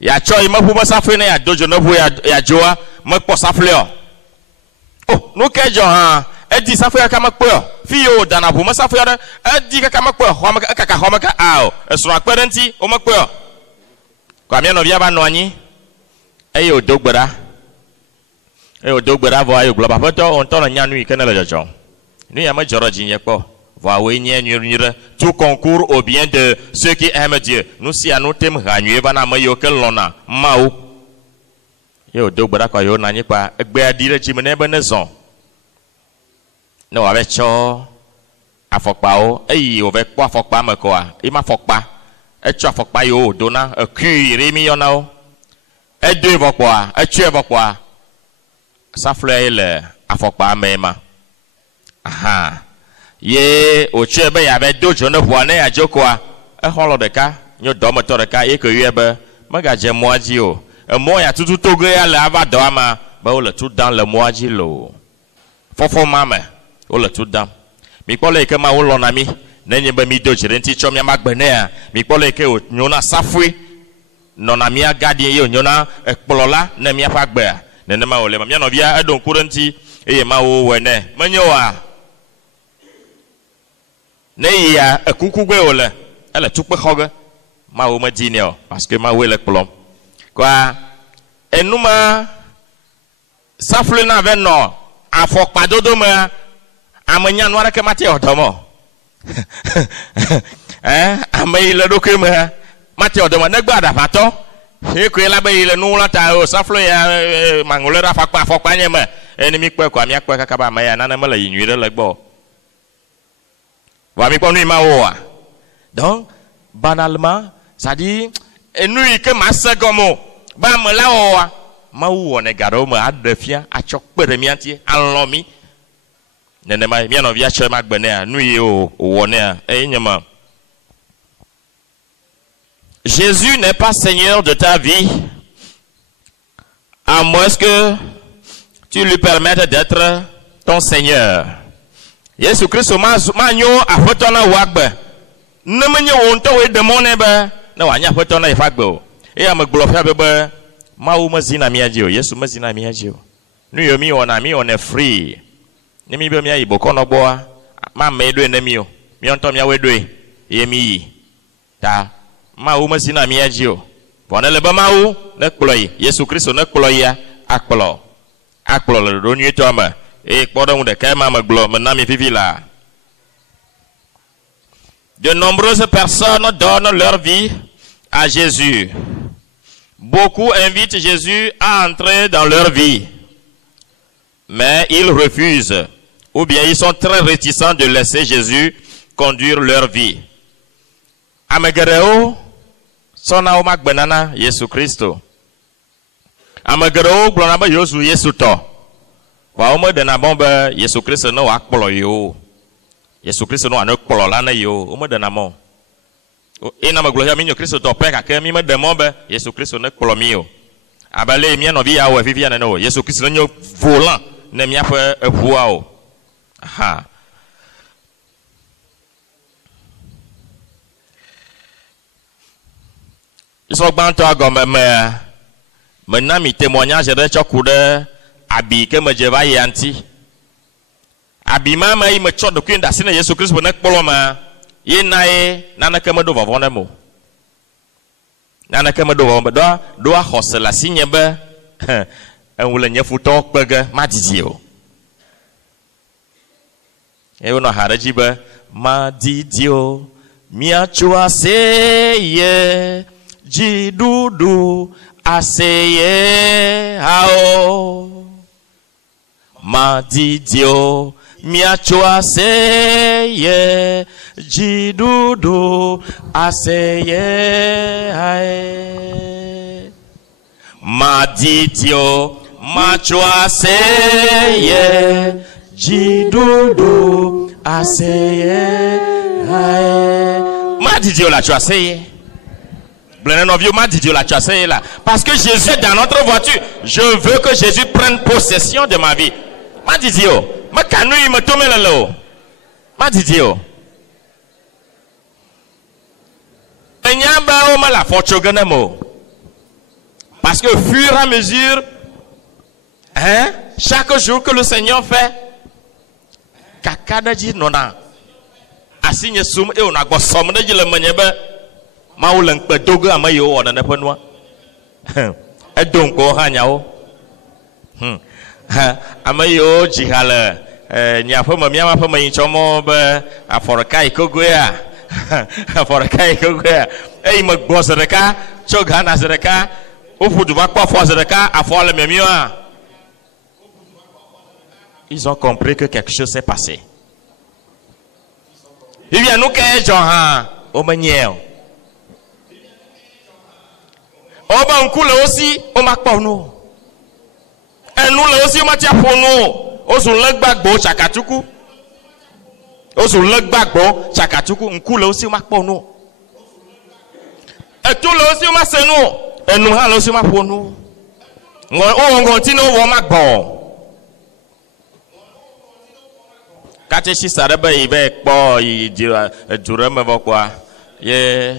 Ya choi ma puma safene ya dojo no bu ya joa ma po safleo. Oh, no kejo ha. E di safle ka ma po. Fio dana puma safle e di ka ma po. Ho ma ka ho ma ka ao. E so akparenti o ma po. Kwa mi no via ba no anyi. E yo dogbara. E yo dogbara vo ayo globa poto on to na nya nu ike na le jojo. Nu ya ma joro jinye po. Tout concourt au bien de ceux qui aiment Dieu. Nous si à nous t'aime gagner, va na mayo que l'on a mao. Yo do bra kwa yo nani kwa egbe adire chimene benezon. No avec cho afokpa o eyi o ve kwa afokpa me kwa. I ma fokpa. E cho afokpa yo dona e ku remi yo na o. E de vokwa, e tu vokwa. Ça fleur le afokpa mema. Aha. Ye o chebe ya be dojo no bwane ya jokoa e holo de ka nyo do moto de ka ye ko yebe maga je moaji o e mo ya tutu togo ya la va do ama ba o le tout dans le moaji lo fofo mama o le tout dans mi ko le ke ma o lo na mi na nye ba mi dojo nti cho mi magbene ya mi ko le ke o nyona safui no na mi agadi ye o nyona ekpolola na mi afa gbe ne ne ma o le ma mi no bia edon kuranti e ma o wene manyoa ne ya ekuku gbe ole ele tukpe xoge ma wo medini o parce que ma wo le kplom kwa enuma safle na ve no afokpa dodo me amanya no ara ke mate odomo amai le doke me mate odomo ne gba da pato e ko la be ile nu la ta o safle ya mangole ra afokpa nye me eni mi pe kwa mi akpe kaka ba ma ya na na me le yinwire le gbo. Donc, banalement, ça dit, et nous, que ma segomo, ba me la oa, ma ou on est garo, me a de fien, a choc de mianti, a lomi. Nene ma, bien on vient chez Mac Bener, nous y au oner, et nyama. Jésus n'est pas Seigneur de ta vie, à moins que tu lui permettes d'être ton Seigneur. Yesu Kristo manyo afotona wagbe nemenye wonto we demone be na wanya afotona ifagbe o e ya magbulofia bebe mawu mazina miaje o Yesu mazina miaje o nu yo mi ona mi on free ni mi be mi ayi bokono gbo ma medo enemi o mi onto mi awedo e mi ta mawu mazina miaje o bona le ba mawu na kployi Yesu Kristo na kployi ya akplo le do nyu to ama. Et de nombreuses personnes donnent leur vie à Jésus. Beaucoup invitent Jésus à entrer dans leur vie. Mais ils refusent. Ou bien ils sont très réticents de laisser Jésus conduire leur vie. Amegereo, sona o magbenana Yesu Kristo. Amegereo, blonaba Yosu Yesu to. Wa o de na bombe Yesu Kristo no akpolo yo Yesu Kristo no anu kpolo la na yo o de na mo e na maglo mi nyo Kristo to pe ka ke mi me de mombe Yesu Kristo no kpolo mi yo abale mi no vi ya o vivia na no Yesu Kristo no volant na mi afa ebuwa o aha iso gban to agome me na mi témoignage de chokude abi ke me jeva yanti abi mama i me cho de kwenda sina Yesu Kristo na kpolo ma Yenae nanaka me do vɔvɔ na mo. Nanaka me do vɔvɔ do xɔse la sinye be enwu le nye futɔ kpege ma didi o. Eye wonɔ ha ɖe dzi be ma didi o. Miatso aseye dziɖuɖu aseye hao. Ma didi o. Miatso aseye dziɖuɖu aseye hae. Ma didi o. Matso aseye dziɖuɖu aseye hae. Ma didi o la tso aseye. Parce que Jésus est dans notre voiture. Je veux que Jésus prenne possession de ma vie. Ma didi o. Ma kanu me tome le lo. Ma didi o. Enyamba o ma la fortune ganemo. Parce que au fur et à mesure, hein, chaque jour que le Seigneur fait, kakada ji nona. Asigne sum e ona gbo som de ji le menyebe. Ma wo le nkpe dogo amayo o na nepe noa. E don ko ha nyawo. Amayo ji hale nya fo ma miama fo ma yinchomo be aforkai kogoya. Aforkai kogoya. E ma gbo zereka, choga na zereka. Ils ont compris que quelque chose s'est passé. Il vient nous que Jean au manière. Au ban coule aussi au mac pour nous. Et nous là aussi au matière pour nous. Au sur le bagbo chakatuku. Au sur le bagbo chakatuku. On coule aussi au mac pour nous. Et tout là aussi au mac c'est nous. Et nous allons aussi pour nous. On continue au mac bon. Catéchiste arabe il va pas il dira me va quoi. Ye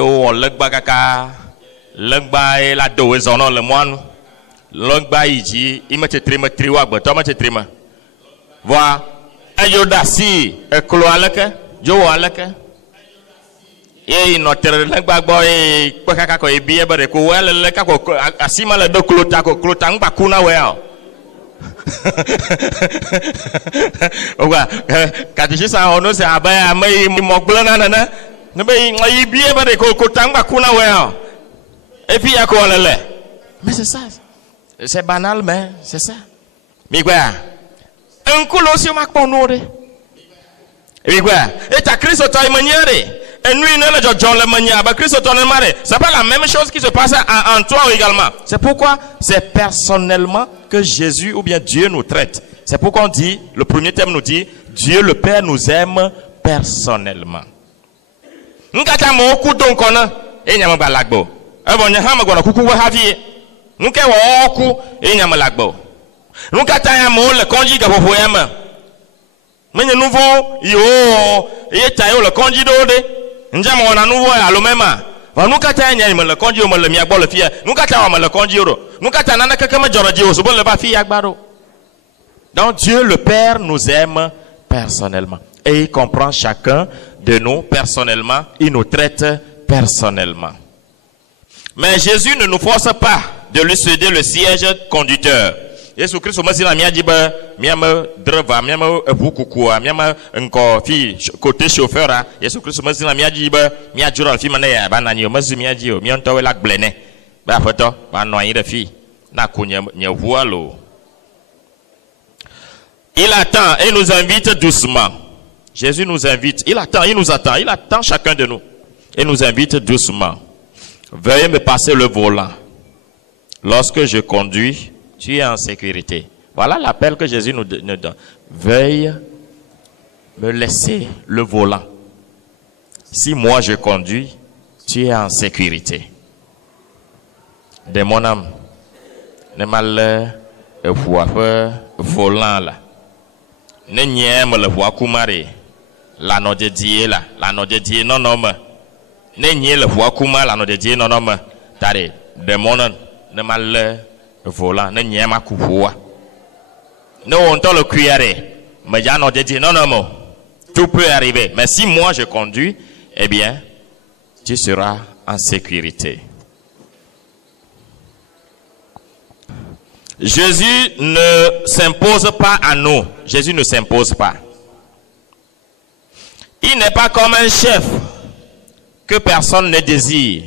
o legba kaka legba e la do ezono le moine. Legba iji il mette trima triwa gbe to mette trima. Voi ayoda si e klo aleke jo aleke. Et notre langue et quoi et bien ko le kako asima le do klota ko klota ngba kuna we a oga kadiji sa ono se abaya mai mo gblona na ne be yi bien ko klota ngba kuna we a et puis ko le mais c'est ça, c'est banal mais c'est ça mi quoi un kulo si ma ponore et quoi et ta Christ ta manière. Et nous, c'est pas la même chose qui se passe en toi également. C'est pourquoi c'est personnellement que Jésus ou bien Dieu nous traite. C'est pourquoi on dit, le premier thème nous dit, Dieu le Père nous aime personnellement. Nous avons beaucoup de gens et nous avons beaucoup Njama wana nouveau alo mema va nukata nya me le konji o me le miagbo le fie nukata wa me le konji ro nukata nana keke me joroji o so bo le ba fi agbaro. Donc Dieu le Père nous aime personnellement et il comprend chacun de nous personnellement, il nous traite personnellement. Mais Jésus ne nous force pas de lui céder le siège conducteur. Jésus Christ m'a dit la mia dit ba miama driver miama ebukukua miama nko fi côté chauffeur a Jésus Christ m'a dit la mia dit ba mia jura fi mané ba na nyo m'a dit mia dit o mi onto we la gblene ba foto ba no yin de fi na ko nya voalo. Il attend et nous invite doucement. Jésus nous invite, il attend, il nous attend, il attend chacun de nous et nous invite doucement. Veuillez me passer le volant. Lorsque je conduis, tu es en sécurité. Voilà l'appel que Jésus nous donne. Veuille me laisser le volant. Si moi je conduis, tu es en sécurité. De mon âme, ne mal volant là. Ne nième le voie kumare. La no de die là. La no de die non homme. Ne nie le voie kuma la no de die non homme. Tare. De mon âme, ne mal volant, ne nyema kupoa. Ne on to le cuillère, mais ya no de non non mo. Tout peut arriver. Mais si moi je conduis, eh bien, tu seras en sécurité. Jésus ne s'impose pas à nous. Jésus ne s'impose pas. Il n'est pas comme un chef que personne ne désire.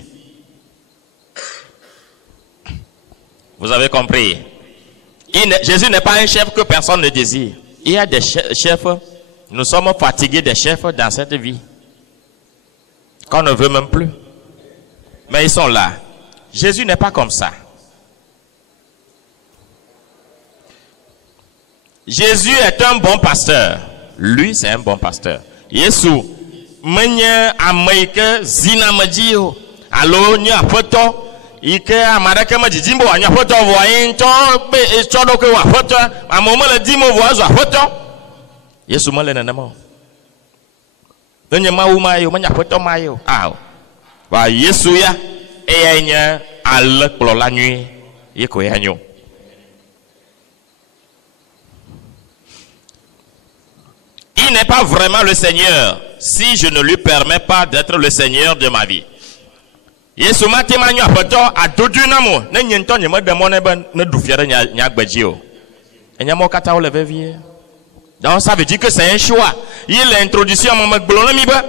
Vous avez compris? Jésus n'est pas un chef que personne ne désire. Il y a des chefs, nous sommes fatigués des chefs dans cette vie, qu'on ne veut même plus. Mais ils sont là. Jésus n'est pas comme ça. Jésus est un bon pasteur. Lui, c'est un bon pasteur. Yesu, menye amaike zina majio, alo nya foto, ike amareke majijimbo anya foto voin to be chodo ke wa foto, amomo le dimo voazo foto. Yesu mole na namo. Donye mau mayo manya foto mayo. Aw. Wa Yesu ya eyanya al kplola nui yeko yanyo. Il n'est pas vraiment le Seigneur si je ne lui permets pas d'être le Seigneur de ma vie. Yesu mati manyo apoto adodu namo na nyento nyemo demo na ba na dufiare nya agbaji o. Enya mo kata o leve vie. Donc ça veut dire que c'est un choix. Il introduction mo magblon na mi ba.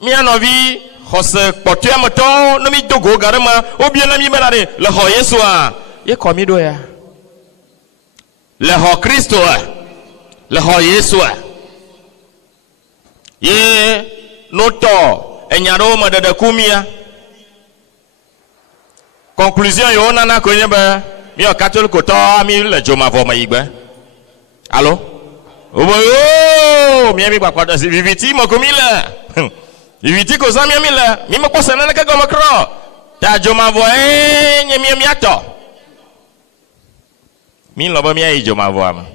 Mi anovi hose potua moto no mi dogo garama obi na mi ba na le ho Yesu a. Ye komi do ya. Le ho Kristo a. Le ho Yesu ye noto enyaro ma dada kumia conclusion yo nana ko nyeba mi o catholique to mi le joma vo ma igba allo o mi gba kwada si viviti mo ko mi la viviti ko za mi la mi mo ko sana ka go makro ta joma vo nye mi ato mi lo ba mi ai joma vo am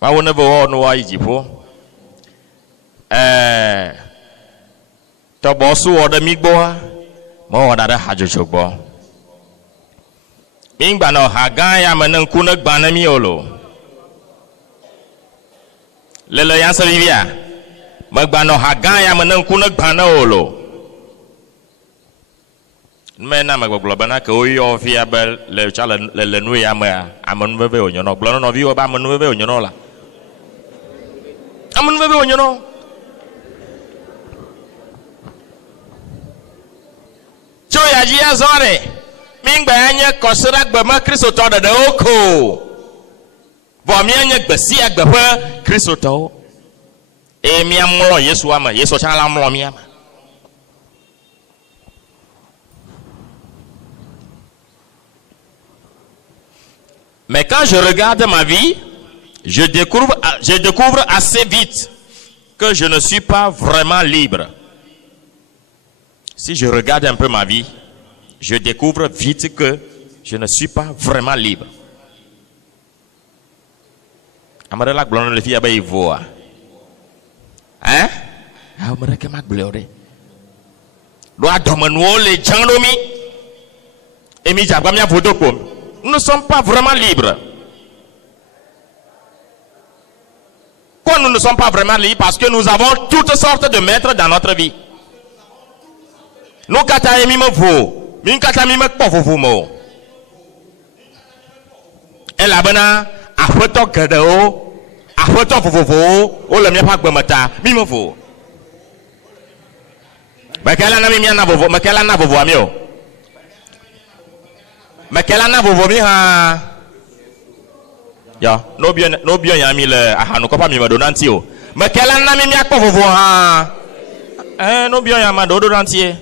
wa wona vo no wa ijipo to bosu oda migbo mo oda da hajojogbo mingba no haga ya manan kuna gbana mi olo lele ya sa bibia magba no haga ya manan kuna gbana olo mena magboglo bana ka oyo fia bel le chala le nu ya ma amon veve onyono glo no vi o ba amon veve onyono la amon veve onyono choya ji azore mingba anya kosira gbema Kristo to da oko bo mi anya gbesi agbepa Kristo to e mi amlo Yesu ama Yesu cha la amlo mi ama. Mais quand je regarde ma vie, je découvre assez vite que je ne suis pas vraiment libre. Si je regarde un peu ma vie, je découvre vite que je ne suis pas vraiment libre. Amarela glon le fi abai voa. Hein? Amara ke mak blore. Do adomano le jandomi. Emi jagba mi avodoko. Nous ne sommes pas vraiment libres. Pourquoi nous ne sommes pas vraiment libres? Parce que nous avons toutes sortes de maîtres dans notre vie. Nous kata emi me vo, min kata mi me kpofofu mo. Ela bana afoto gadao, afoto fofofo, o le mi pa gbemata, mi me vo. Makela na mi na vovo, makela na vovo ami o. Makela na vovo mi ha. Ya, no bien ya mi le ahanu ko pa mi madonanti o. Makela na mi akpofofu ha. No bien ya madonanti.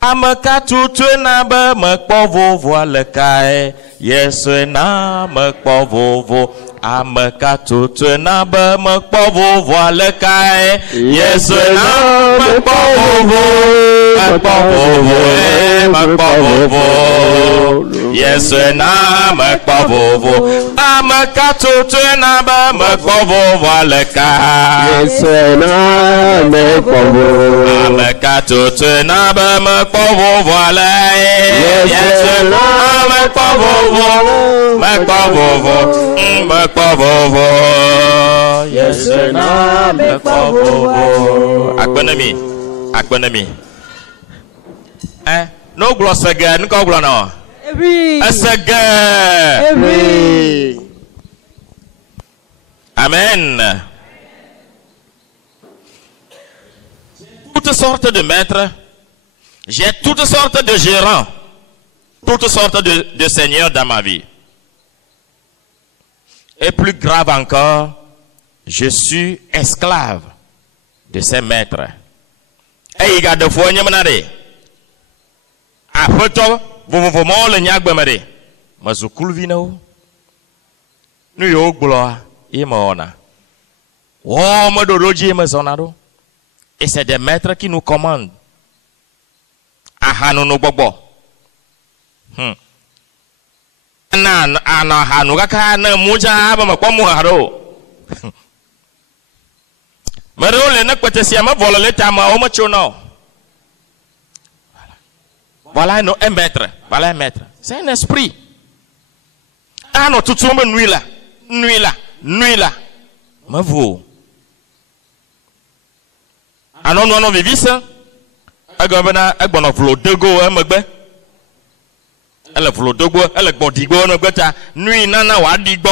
Amaka tutu na ba makpovo voile kai Yesu na makpovo amaka tutu na ba makpovo voile kai Yesu na makpovo Yes, na me pavovo. Amakato tu na ba me pavovo le ka. Yes, na me pavovo. Amakato tu na ba me pavovo le. Yes, na me pavovo. Me pavovo. Me pavovo. Yes, na me pavovo. Akbenemi. No gloss again, no gloss. Amen. Toutes sortes de maîtres, j'ai toutes sortes de gérants, toutes sortes de seigneurs dans ma vie. Et plus grave encore, je suis esclave de ces maîtres. Et il y a de fois, vous le nyagbe mare mazukul vino nu yo glo imona o modoroji mazonado. Et c'est des maîtres qui nous commandent ahanu no gbogbo na hanu kaka na muja ba makwamu haro maro le na kwetesi ma volole tama o machono. Voilà un maître. Voilà un maître. C'est un esprit. Ah non, tout le monde nuit là. Mais vous. Ah non, non, vivez ça. Agabana, agabana, vlo dego, magbe. Elle vlo dego, elle bodigo, nogata. Nuit nana wa digbo.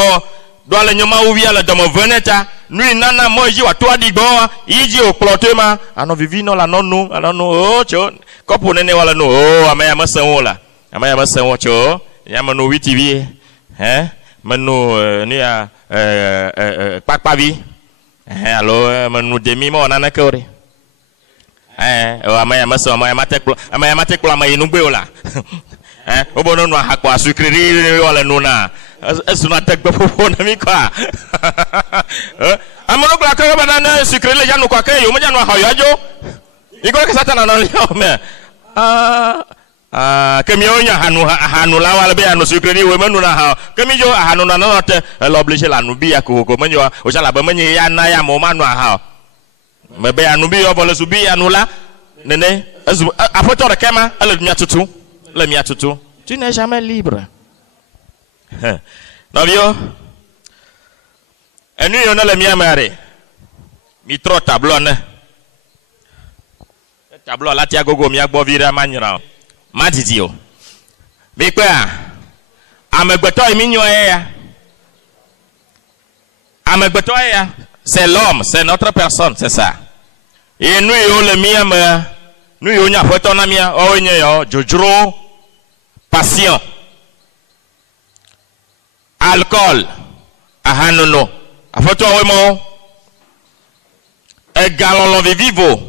Doit le nyoma ouvi à la dame veneta. Nuit nana moji wa toi digbo. Iji au plotema. Ah non, vivi non la non nous. Ah non, oh, tcho. Kopo nene wala no oh amaya masanwo la amaya masanwo cho yama no witivi manu ni a pakpavi allo manu demi mo nana kore amaya masanwo amaya matekula amaya nugbe ola obono no hakwa sukriri wala no na asuna tekbe popo na mi kwa amono kwa ka banana sukriri le janu kwa ke yo mo janu ha yo ajo iko ke satana no le me kemi onya hanu la wala be anu sukreni we manu na ha kemi jo hanu na no te l'oblige la nu bi akoko menyo o sala ba menye ya na ya mo manu ha me be anu bi o bole su bi anu la nene afoto de kema le mia tutu tu n'es jamais libre novio enu yo na le mia mare mi tro tableau ne tableau la tia gogo mi agbo vira manyra matitio mi pe amegbeto mi nyo ya amegbeto ya c'est l'homme, c'est notre personne, c'est ça. Et nous yo le mia nous yo nya foto na mia o nye yo jojuro passion alcool ahanono afoto wemo e galon vivo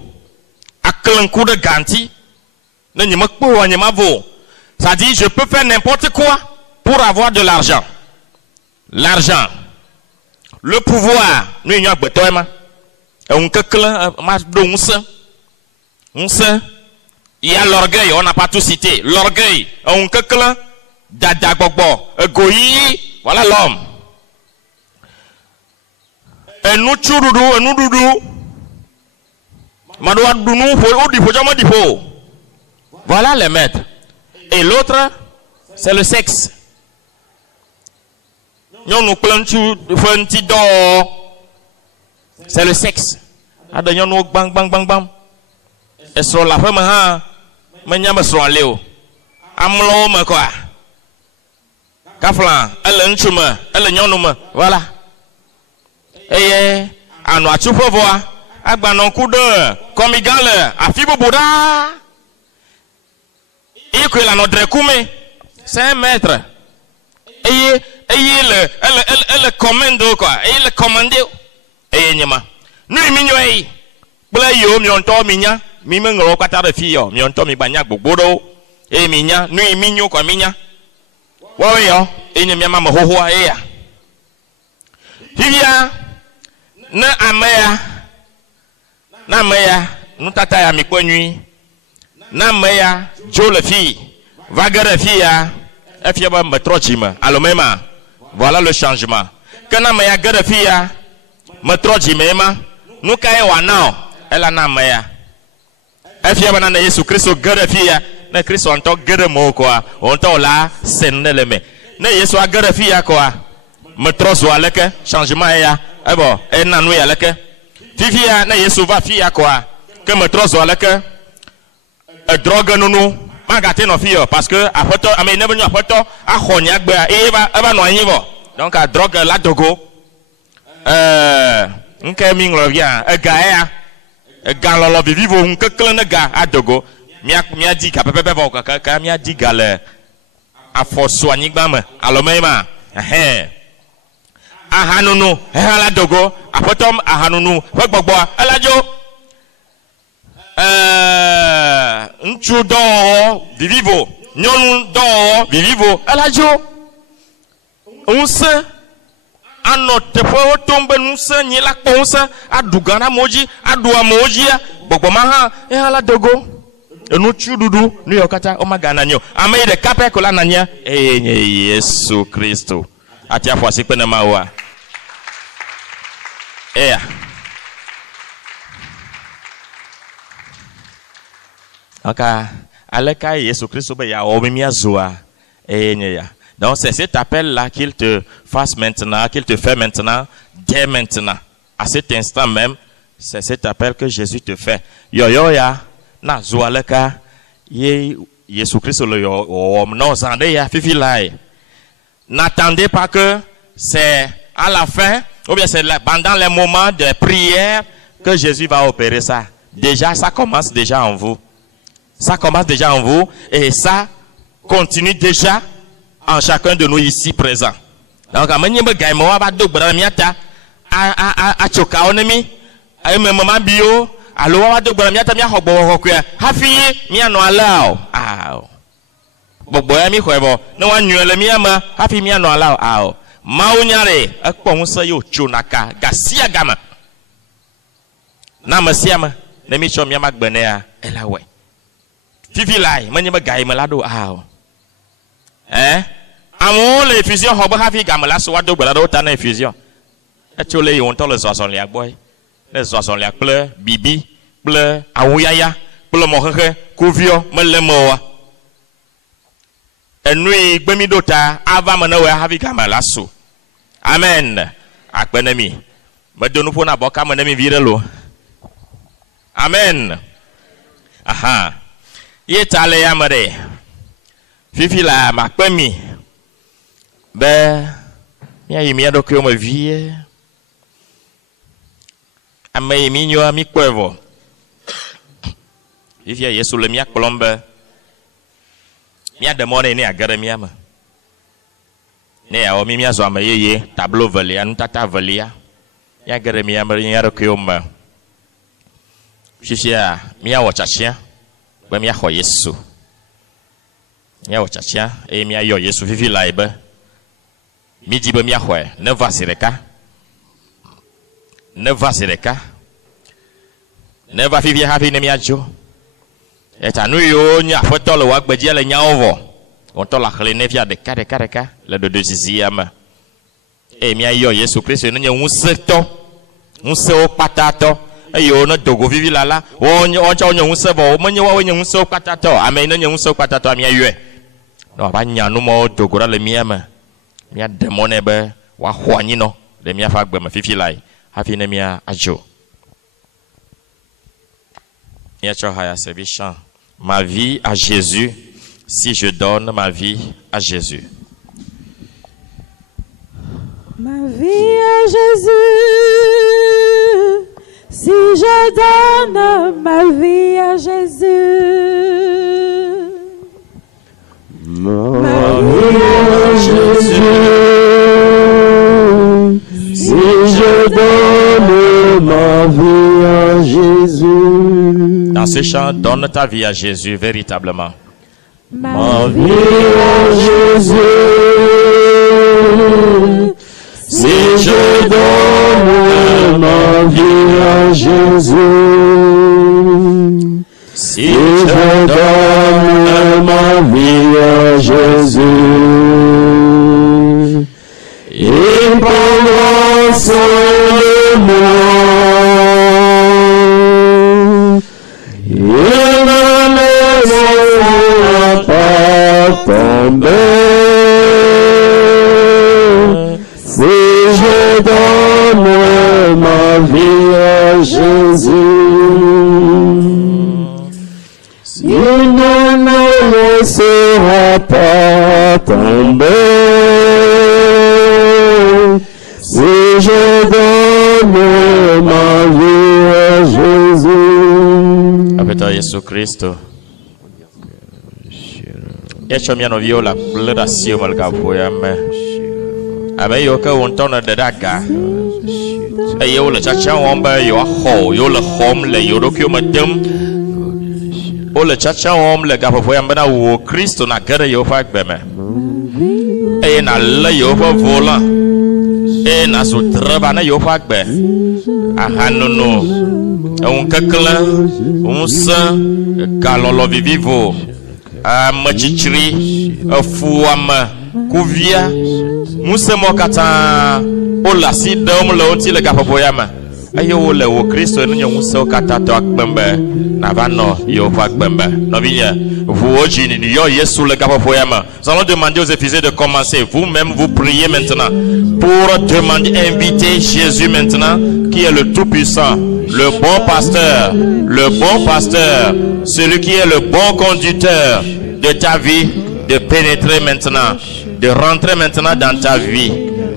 un coup de ganti, ça dit je peux faire n'importe quoi pour avoir de l'argent. L'argent, le pouvoir, nous y a il y a l'orgueil, on n'a pas tout cité. L'orgueil, voilà l'homme. Et nous tchoudoudou, et nous doudou. Voilà les maîtres. Et l'autre, c'est le sexe. C'est le sexe. Bang bang bang bang. Et sur la femme, quoi. Voilà. Et on a tout pour voir. Agbanon coup de comme il gagne à Fiboboda. Et que la notre coumé, c'est un maître. Et le commande quoi. Et le commande. Et nyama. Nous mignons. Bla yo mionto minya. Mimengro kata de fille. Mionto mi banyak bobodo. Et minya. Nous mignon quoi minya. Ouais yo. Et nyama mahohoa et ya. Hivia. Ne amaya. Na meya, nous tata ya mi konui. Namaya, Joe le fille, Vagare fille, Efiaba Metrochima, Alomema. Voilà le changement. Que Namaya Gare fille, Metrochima, nous caillons wanao, elle a Namaya. Efiaba Nana Yesu Christo Gare fille, ne Christo en tant que mot quoi, on t'a là, c'est le me. Ne Yesu a Gare fille quoi, Metrozo avec changement ya, eh bon, et Nanoui avec. Fifia, ne Yesu va fille quoi, que Metrozo avec. Drogue nous magaté nos filles parce que après toi mais ne venu après toi à Khoniak et va noyer donc à drogue la dogo nke ming revient gaia galolo vivo un que clan ga à dogo mia dit ka pepe ka mia dit gale a force soigner bam alors même ahanunu la dogo après toi ahanunu gbogbo alajo nchu do vivivo nyonu do vivivo alajo unse anote po tombe nunse nyila ponse adugana moji adua moji gbogbo ma ha ala dogo enu chu dudu ni yokata o magana nyo amai de kape ko la nanya enye Yesu Kristo ati afo sipe na mawa Donc c'est cet appel-là qu'il te fasse maintenant, qu'il te fait maintenant, dès maintenant. À cet instant même, c'est cet appel que Jésus te fait. Yo-yo-ya, na zoaleka, Jésus Christ le yo, non, zande ya, fifilai. N'attendez pas que c'est à la fin, ou bien c'est pendant les moments de prière que Jésus va opérer ça. Déjà, ça commence déjà en vous. Ça commence déjà en vous et ça continue déjà en chacun de nous ici présents. Donc, à manière gaimo va do bramiata a choka onemi a maman bio alo va do bramiata mi hogbo hokwe hafi mi anu alao gbogbo ya mi hwebo no wa nyuele mi ama hafi mi anu alao maunyare akpo nso yo chonaka gasia gama na masiama na mi cho mi amagbene a elawe fifi lai manye ba gai malado amon le fusion hobo hafi gamala so wado gbara ta na fusion e chole yon to le soson liak boy le soson liak ple bibi ple awuyaya ple mo hehe kuvio melemo enui gbemi dota ava mana we hafi gamala so amen akpenemi medonu pona boka menemi virelo amen aha yetale yamare fifi la makpemi be mia yimi adokyo ma vie ame yimi nyo mi kwevo fifi Yesu le mia klombe mia demone ni agare mia ma ne ya o mi mia zo ma yeye tableau velia ntata velia ya agare mia ma ni adokyo ma shishia mia wachachia be mia ho Yesu mia wachachia e mia yo Yesu fifi laibe mi di be mia ho ne vasireka ne va fifi hafi ne mia jo eta nu yo nya foto le wa gbeji le nya ovo on to la khale ne via de kare le de deuxième e mia yo Yesu Christ ne nya unse o patato ayo na dogo vivi lala on cha onyo unse bo menye wa onyo unse patato amen na onyo unse patato amia yue no ba nya no mo dogo ra le miama mia demone be wa hwanyi no le mia fa gbe ma fifi lai hafi na mia ajo mia cho haya servition ma vie à Jésus si je donne ma vie à Jésus. Ma vie à Jésus, si je donne ma vie à Jésus. Ma vie à Jésus, si je donne ma vie à Jésus. Dans ce chant, donne ta vie à Jésus véritablement. Ma vie à Jésus, si je donne ma vie à Jésus. Si je donne ma vie à Jésus, il prendra soin de moi. Il ne me laissera pas tomber. Si je donne ma vie à Jésus, il ne me laissera pas tomber. Si je donne ma vie à Jésus. Avec Jésus Christ. Echo miano viola bleda sio malga voya me. Abe yo ka won ton de daga. E yo le chacha won ba yo ho yo le hom le yo do kyo madam. O le chacha won le ga voya me na wo Christ na gere yo fa gbe me. E na le yo fa vola. E na so traba na yo fa gbe. Ahanono. Un kakla, un sa galolo vivivo. Machichiri, fuama, kuvia, musemo kata, ola si dom le onti le gapoyama. Ayo le wo Christo no nyamuso kata to akbembe, navano yo fakbembe. Novinya, vous ojini ni yo Yesu le gapoyama. Nous allons demander aux Éphésiens de commencer. Vous-même vous priez maintenant pour demander, inviter Jésus maintenant, qui est le Tout-Puissant, le bon pasteur, celui qui est le bon conducteur de ta vie, de pénétrer maintenant, de rentrer maintenant dans ta vie.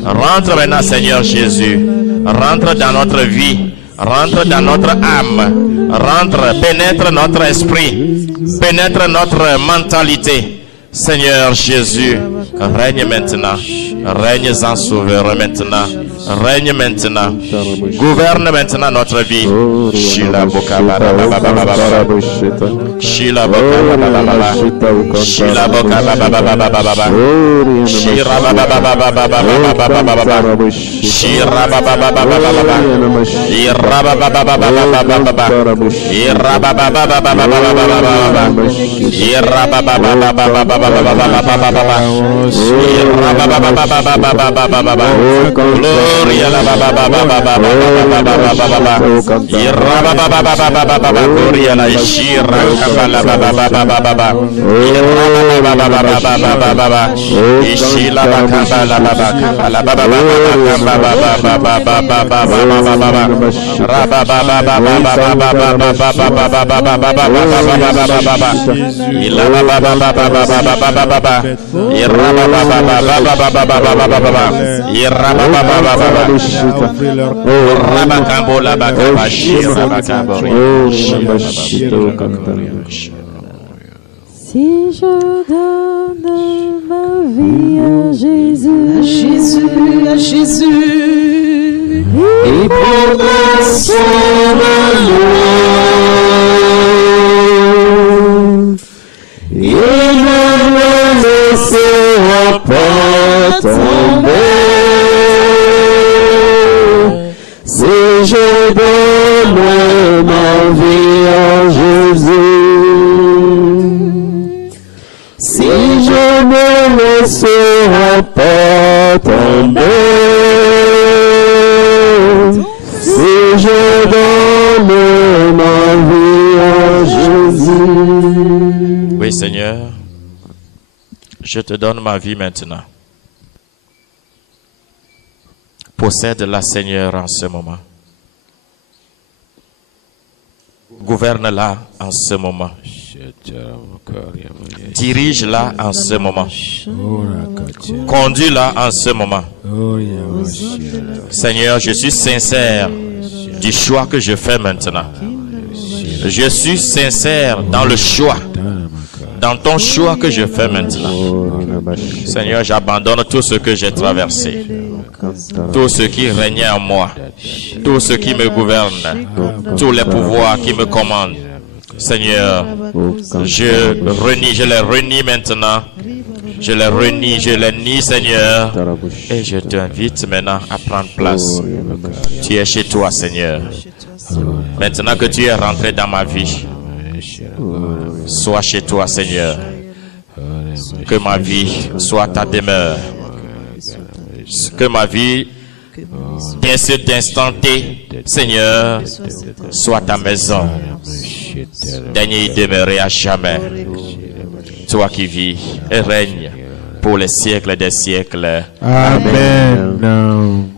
Rentre maintenant, Seigneur Jésus. Rentre dans notre vie. Rentre dans notre âme. Rentre, pénètre notre esprit. Pénètre notre mentalité. Seigneur Jésus, règne maintenant. Règne en souverain maintenant. Règne maintenant. Gouverne maintenant notre vie. Shila boka baba baba baba. Shila boka baba baba. Shila boka baba baba baba. Shira baba baba baba baba. Shira baba baba baba. Ira baba baba baba. Ira baba baba baba. Ira baba baba baba. Gloria la baba baba baba baba. Ira baba baba gloria la shira kabala baba baba. Ira baba baba. Ishila kabala baba kabala baba Si je donne ma vie à Jésus, à Jésus, il prendra soin de nous. Il ne me laissera pas tomber. Si je donne ma vie à Jésus, si je ne laisserai pas tomber, si je donne ma vie à Jésus. Oui, Seigneur, je te donne ma vie maintenant. Possède-la, Seigneur, en ce moment. Gouverne-la en ce moment. Dirige-la en ce moment. Conduis-la en ce moment. Seigneur, je suis sincère du choix que je fais maintenant. Je suis sincère dans le choix, dans ton choix que je fais maintenant. Seigneur, j'abandonne tout ce que j'ai traversé, tout ce qui régnait en moi, tout ce qui me gouverne, tous les pouvoirs qui me commandent. Seigneur, je les renie maintenant. Je les renie, je les nie, Seigneur. Et je t'invite maintenant à prendre place. Tu es chez toi, Seigneur. Maintenant que tu es rentré dans ma vie, soit chez toi, Seigneur. Que ma vie soit ta demeure. Que ma vie, dès cet instant T, Seigneur, soit ta maison. Daigne y demeurer à jamais. Toi qui vis et règnes pour les siècles des siècles. Amen.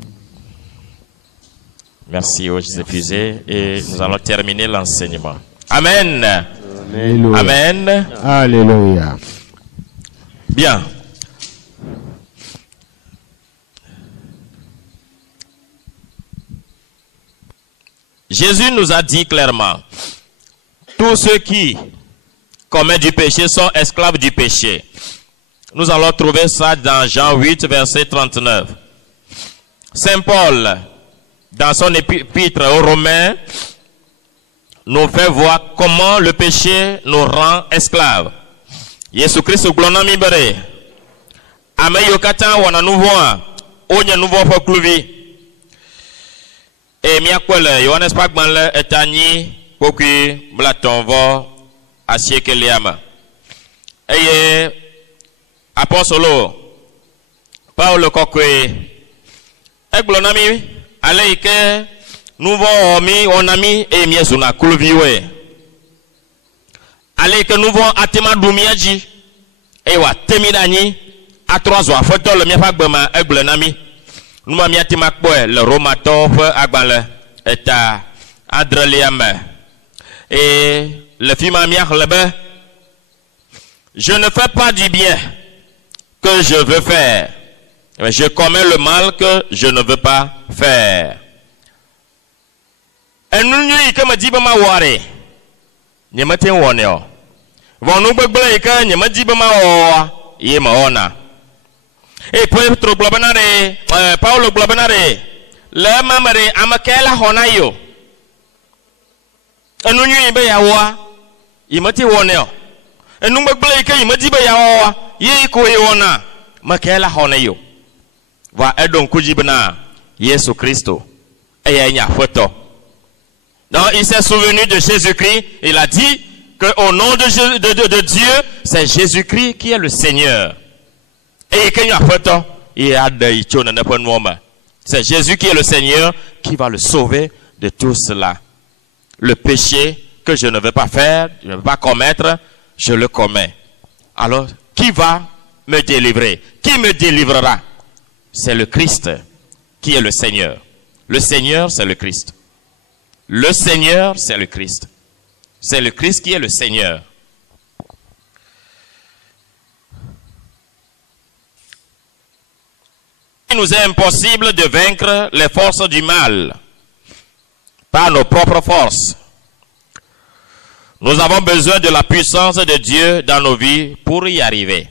Merci aux épuisés et nous allons terminer l'enseignement. Amen. Alléluia. Amen. Alléluia. Bien. Jésus nous a dit clairement, tous ceux qui commettent du péché sont esclaves du péché. Nous allons trouver ça dans Jean 8, verset 39. Saint Paul, dans son épître aux Romains, nous fait voir comment le péché nous rend esclaves. Jésus Christ glonami bere. Ame yokata wana nouveau onya nouveau fokluvi. Et miakwele Johannes Pagmanle etani poki blatonvo asieke liama. Eye apostolo Paulo kokwe eglonami aleike nouveau omi onami e miezuna kluviwe. Aleike nouveau atema dumiaji e wa temidani a 3 ans photo le mia fagbema eglonami. Nous m'avons dit le romato agbale est à Adreliam et le film je ne fais pas du bien que je veux faire, mais je commets le mal que je ne veux pas faire. Et nous nous que me dit ma ware, ni me tiens woneo. Vont nous beugler que ni me dit ma wa, y ma ona. Et Petro globanare, Paulo globanare, le mamare amakela honayo. Enu nyi be yawa, imati woneo. Enu mbegle ke imati be yawa, yi ko yona, makela honayo. Va edon kujibna Yesu Christo. Eyenya photo. Donc il s'est souvenu de Jésus-Christ, il a dit que au nom de Dieu, c'est Jésus-Christ qui est le Seigneur. Et c'est Jésus qui est le Seigneur qui va le sauver de tout cela. Le péché que je ne veux pas faire, je ne veux pas commettre, je le commets. Alors, qui va me délivrer? Qui me délivrera? C'est le Christ qui est le Seigneur. Le Seigneur, c'est le Christ. Le Seigneur, c'est le Christ. C'est le Christ qui est le Seigneur. Il nous est impossible de vaincre les forces du mal par nos propres forces. Nous avons besoin de la puissance de Dieu dans nos vies pour y arriver.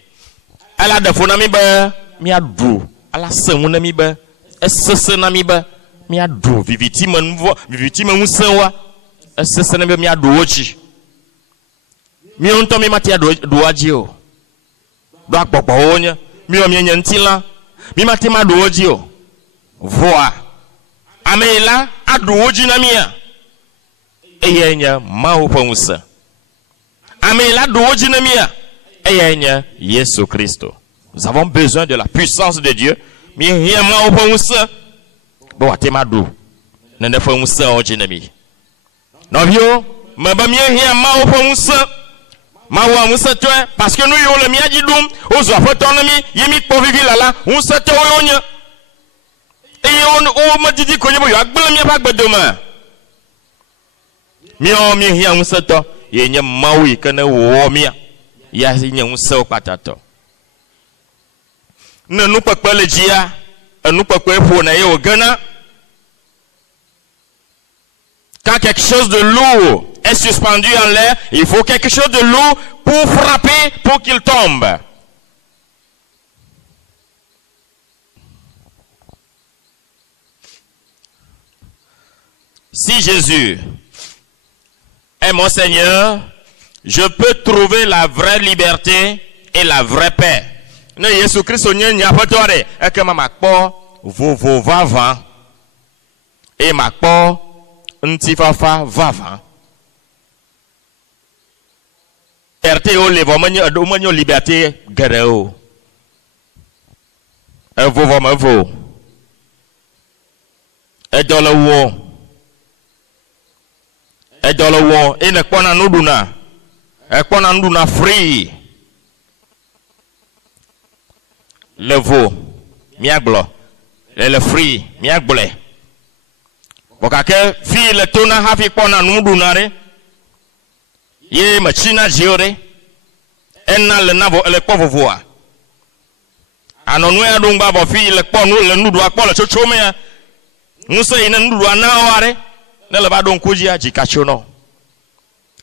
Allah de funami ba mi adu, Allah semunami ba, essenami ba mi adu, viviti manmusewa, essenami mi adu oji. Mi onto mi mati adu aji o. Do akpokpo onya, mi o mi nyantila. Mi matima doojio voa amela adoji na mia eyenya maoponsa amela doji na mia eyenya Yesu Christo. Nous avons besoin de la puissance de Dieu. Mi hia maoponsa bo atema do na ne fonsa oji na mi novio maba mi hia maoponsa Mawa musatwe parce que nous yo le miaji dum ozo afotonomi yemi povivi lala unsatwe onya e on o madidi ko yebo yo agbala mi agbadoma mi o mi hia unsato yenye mawi kana wo mi ya nya unsa patato na nu pakpale jia anu pakwe fo na yo gana. Quand quelque chose de lourd est suspendu en l'air, il faut quelque chose de lourd pour frapper, pour qu'il tombe. Si Jésus est mon Seigneur, je peux trouver la vraie liberté et la vraie paix. Ne Jésus Christ n'y a pas de et que ma vous va et ma ntifafa vava. liberté au levo liberté gareo. Evo vom evo. Edola wo. Edola wo ene kpona nuduna. Ekpona nuduna free. Levo miaglo. Le free miagle. Bokake fi le tona hafi kpona nuduna re. Ye machina jiore. Enna le navo le kpovovoa. Anonwe adungba bo fi le kponu le nudu akpo le chochome ya. Nuse ina nudu anaware. Ne le ba don kuji a jikachono.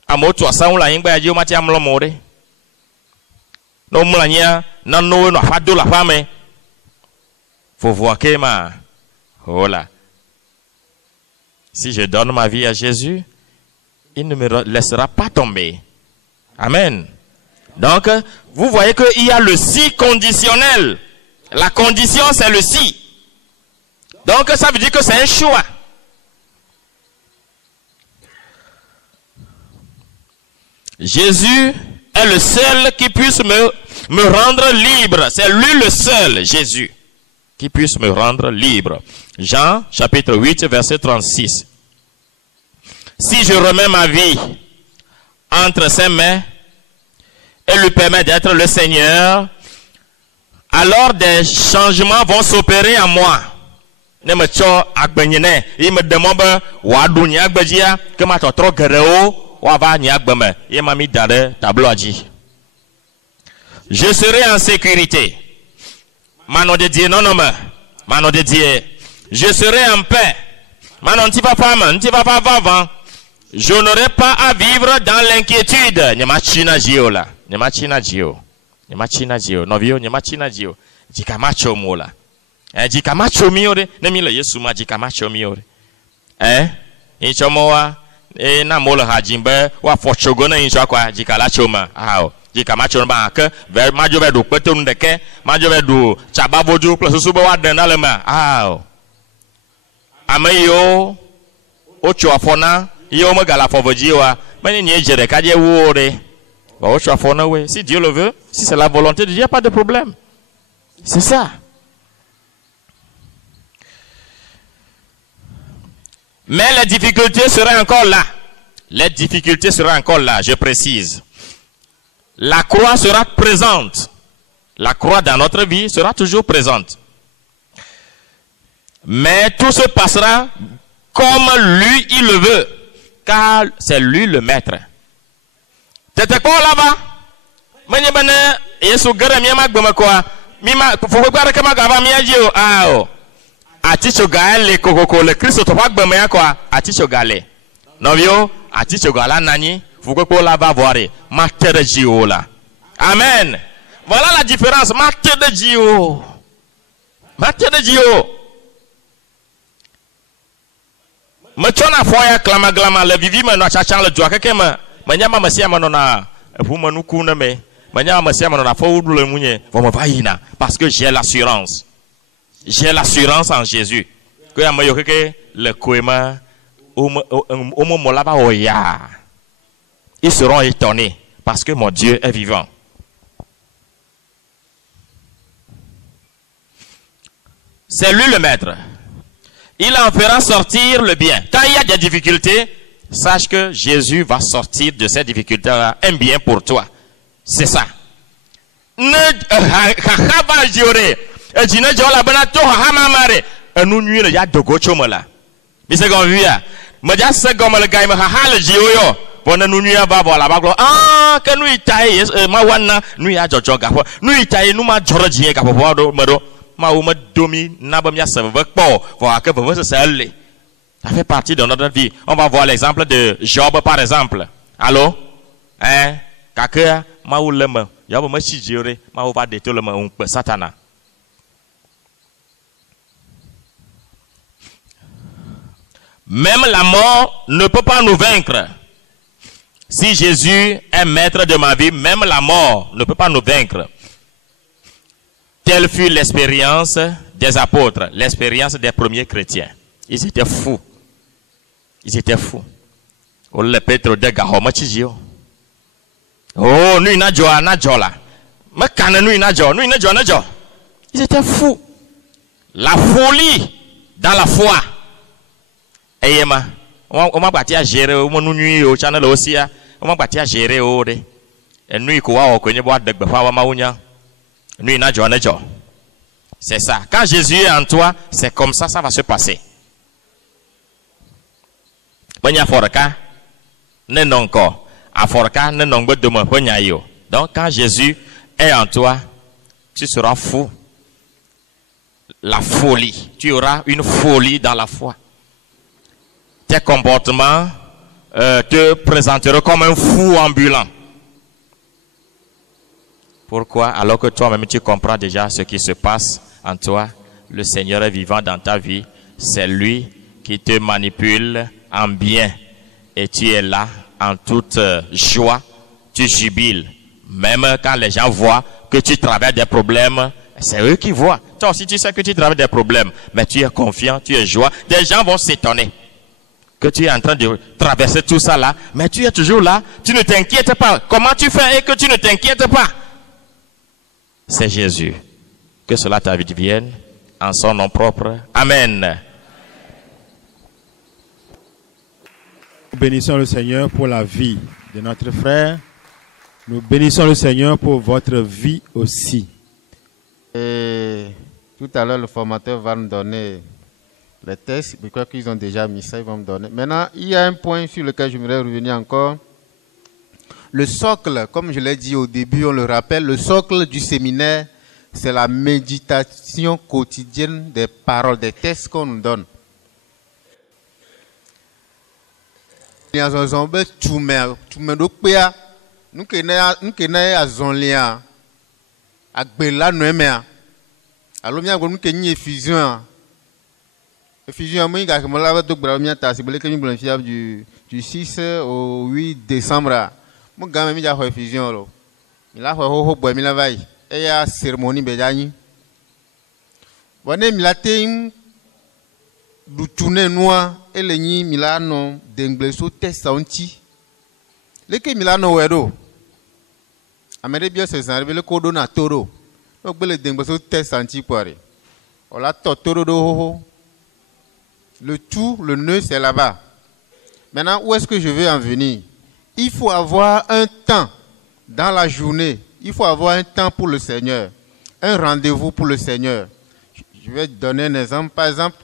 Amoto asan la yingba ji o mati amlo more. No mulanya na no no afado la fame. Vovoa kema. Voilà. Si je donne ma vie à Jésus, il ne me laissera pas tomber. Amen. Donc, vous voyez qu'il y a le si conditionnel. La condition, c'est le si. Donc, ça veut dire que c'est un choix. Jésus est le seul qui puisse me rendre libre. C'est lui le seul, Jésus, qui puisse me rendre libre. Jean, chapitre 8, verset 36. Si je remets ma vie entre ses mains et lui permet d'être le Seigneur, alors des changements vont s'opérer en moi. Ne me tcho agbenyene, il me demande wa dunya agbejia que ma totro gereo wa va nya agbeme, il m'a mis dans le tableau a dit. Je serai en sécurité. Manon de Dieu non non manon de Dieu. Je serai en paix. Manon ti papa man, ti papa vavant. Je n'aurai pas à vivre dans l'inquiétude. Nyamachina jio la. Nyamachina jio. Nyamachina jio. Novio nyamachina jio. Jikamacho mola. Jikamacho miore. Nemile Yesu ma jikamacho miore. Inchomoa. Na mola hajimbe. Wa fochogona incho kwa jikalacho ma. Hao. Jikamacho ma ke. Majo vedu kwetu ndeke. Majo vedu chabavoju. Plus susubo wa dendale ma. Hao. Ameyo. Ocho afona. Yo me gala fovojiwa, mais n'y est jere kadie wore. Ba ocho afona we. Si Dieu le veut, si c'est la volonté de Dieu, il n'y a pas de problème. C'est ça. Mais les difficultés seraient encore là. Les difficultés seraient encore là, je précise. La croix sera présente. La croix dans notre vie sera toujours présente. Mais tout se passera comme lui, il le veut. Car c'est lui le maître. Tete quoi là-bas? Mwenye bene Yesu gara miyama gbeme quoi? Mima faut pas que ma gava miyaji o ah o. Aticho gale kokoko le Christ to pa gbeme ya quoi? Aticho gale. Novio aticho gala nani? Faut que là-bas voir mater de Dieu là. Amen. Voilà la différence mater de Dieu. Mater de Dieu. Machona foya klama glama le vivi me no chacha le joa keke me manyama masia me no na epuma nuku na me manyama masia me no na fo le munye vo me vaina parce que j'ai l'assurance en Jésus que ya me yo keke le koema o mo la ba oya ils seront étonnés parce que mon Dieu est vivant. C'est lui le maître. Il en fera sortir le bien. Quand il y a des difficultés, sache que Jésus va sortir de ces difficultés-là un bien pour toi. C'est ça. Ne hava jore. Ejine jola bana to hama mare. Enu nuire ya dogo chomola. Bise gon via. Me ja se gon le gaime ha hale jioyo. Bona nu nuire ba bola ba glo. Ah, ke nu itai ma wana nu ya jojo ga fo. Nu itai nu ma joro jie ga fo do medo. Ça fait partie de notre vie. On va voir l'exemple de Job par exemple. Allô? Hein? Kaka maoulema. Job me chijure, maouva detolema un peu satana. Même la mort ne peut pas nous vaincre. Si Jésus est maître de ma vie, même la mort ne peut pas nous vaincre. Telle fut l'expérience des apôtres, l'expérience des premiers chrétiens. Ils étaient fous. Ils étaient fous. Le Pétre de Gahomachizio. Oh, nous là. Ils étaient fous. La folie dans la foi. Et on m'a battu à gérer, on m'a nuit au channel aussi. On m'a battu à gérer au dé. Et nous, on connaît boîte de Befa Maounia. Nous, c'est ça. Quand Jésus est en toi, c'est comme ça, ça va se passer. Donc, quand Jésus est en toi, tu seras fou. La folie. Tu auras une folie dans la foi. Tes comportements te présenteront comme un fou ambulant. Pourquoi? Alors que toi-même tu comprends déjà ce qui se passe en toi. Le Seigneur est vivant dans ta vie. C'est lui qui te manipule en bien. Et tu es là en toute joie. Tu jubiles. Même quand les gens voient que tu traverses des problèmes, c'est eux qui voient. Toi aussi, tu sais que tu traverses des problèmes, mais tu es confiant, tu es joie. Des gens vont s'étonner que tu es en train de traverser tout ça là, mais tu es toujours là. Tu ne t'inquiètes pas. Comment tu fais et que tu ne t'inquiètes pas? C'est Jésus. Que cela t'advienne en son nom propre. Amen. Nous bénissons le Seigneur pour la vie de notre frère. Nous bénissons le Seigneur pour votre vie aussi. Et tout à l'heure, le formateur va nous donner les tests. Je crois qu'ils ont déjà mis ça, ils vont me donner. Maintenant, il y a un point sur lequel je voudrais revenir encore. Le socle, comme je l'ai dit au début, on le rappelle, le socle du séminaire, c'est la méditation quotidienne des paroles, des textes qu'on nous donne. Nous connaissons Azonlia, Agbela Noemea. Alors, nous avons une effusion. Effusion, moi, je du 6 au 8 décembre. Moi, je suis en effusion. Il a fait une cérémonie. Bon, il a été du tourner noir et le nid Milano d'Engleso test anti. Le que Milano wedo. Amérique bien c'est ça, le code na toro. Donc le d'Engleso test anti poiré. On l'a toro do. Le tout, le nœud c'est là-bas. Maintenant, où est-ce que je veux en venir? Il faut avoir un temps dans la journée. Il faut avoir un temps pour le Seigneur. Un rendez-vous pour le Seigneur. Je vais te donner un exemple. Par exemple,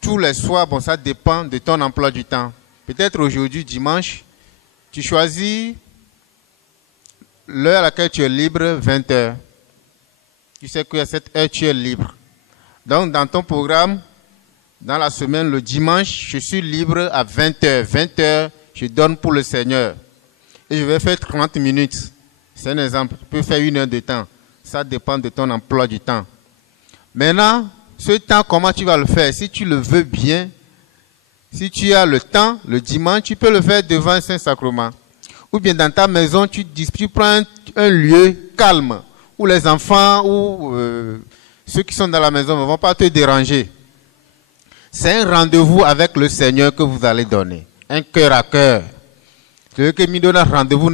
tous les soirs, bon, ça dépend de ton emploi du temps. Peut-être aujourd'hui, dimanche, tu choisis l'heure à laquelle tu es libre, 20 heures. Tu sais qu'à cette heure, tu es libre. Donc, dans ton programme, dans la semaine, le dimanche, je suis libre à 20 heures. 20 heures, je donne pour le Seigneur. Et je vais faire 30 minutes. C'est un exemple. Tu peux faire 1 heure de temps. Ça dépend de ton emploi du temps. Maintenant, ce temps, comment tu vas le faire? Si tu le veux bien, si tu as le temps, le dimanche, tu peux le faire devant un Saint-Sacrement. Ou bien dans ta maison, tu prends un lieu calme, où les enfants ou ceux qui sont dans la maison ne vont pas te déranger. C'est un rendez-vous avec le Seigneur que vous allez donner. Un cœur à cœur. C'est que me donne un rendez-vous,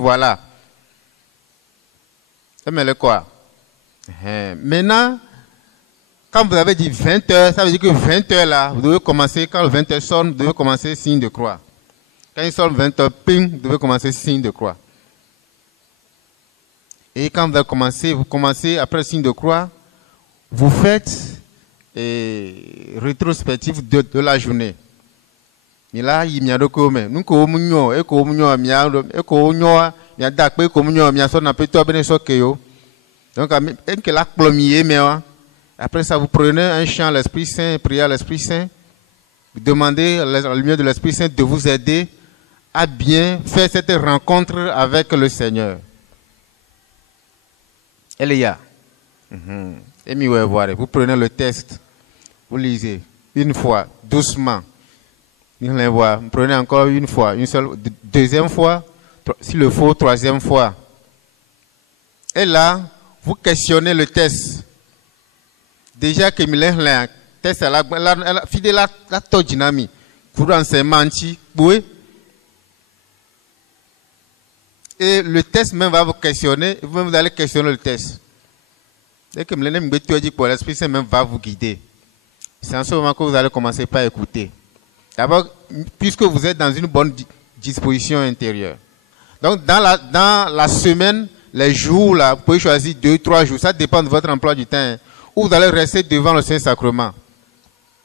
voilà. Mais quoi? Maintenant, quand vous avez dit 20 heures, ça veut dire que 20 heures là, vous devez commencer, quand le 20 heures sonne, vous devez commencer signe de croix. Quand il sonne 20 heures, ping, vous devez commencer signe de croix. Et quand vous commencez après le signe de croix, vous faites rétrospective de la journée. Mais là, il y a des choses. Nous, donc, après ça, vous prenez un chant à l'Esprit Saint, priez à l'Esprit Saint. Vous demandez à la lumière de l'Esprit Saint de vous aider à bien faire cette rencontre avec le Seigneur. Elia. Vous prenez le texte, vous lisez une fois, doucement. Vous prenez encore une fois, une seule, deuxième fois, s'il le faut, troisième fois. Et là, vous questionnez le texte. Déjà que test la fidèle la tojinami pour enseignement boué. Et le test même va vous questionner, vous-même vous allez questionner le test. Dès que l'Esprit Saint même va vous guider. C'est en ce moment que vous allez commencer par écouter. D'abord, puisque vous êtes dans une bonne disposition intérieure. Donc, dans la semaine, les jours, là, vous pouvez choisir 2-3 jours. Ça dépend de votre emploi du temps. Où vous allez rester devant le Saint-Sacrement.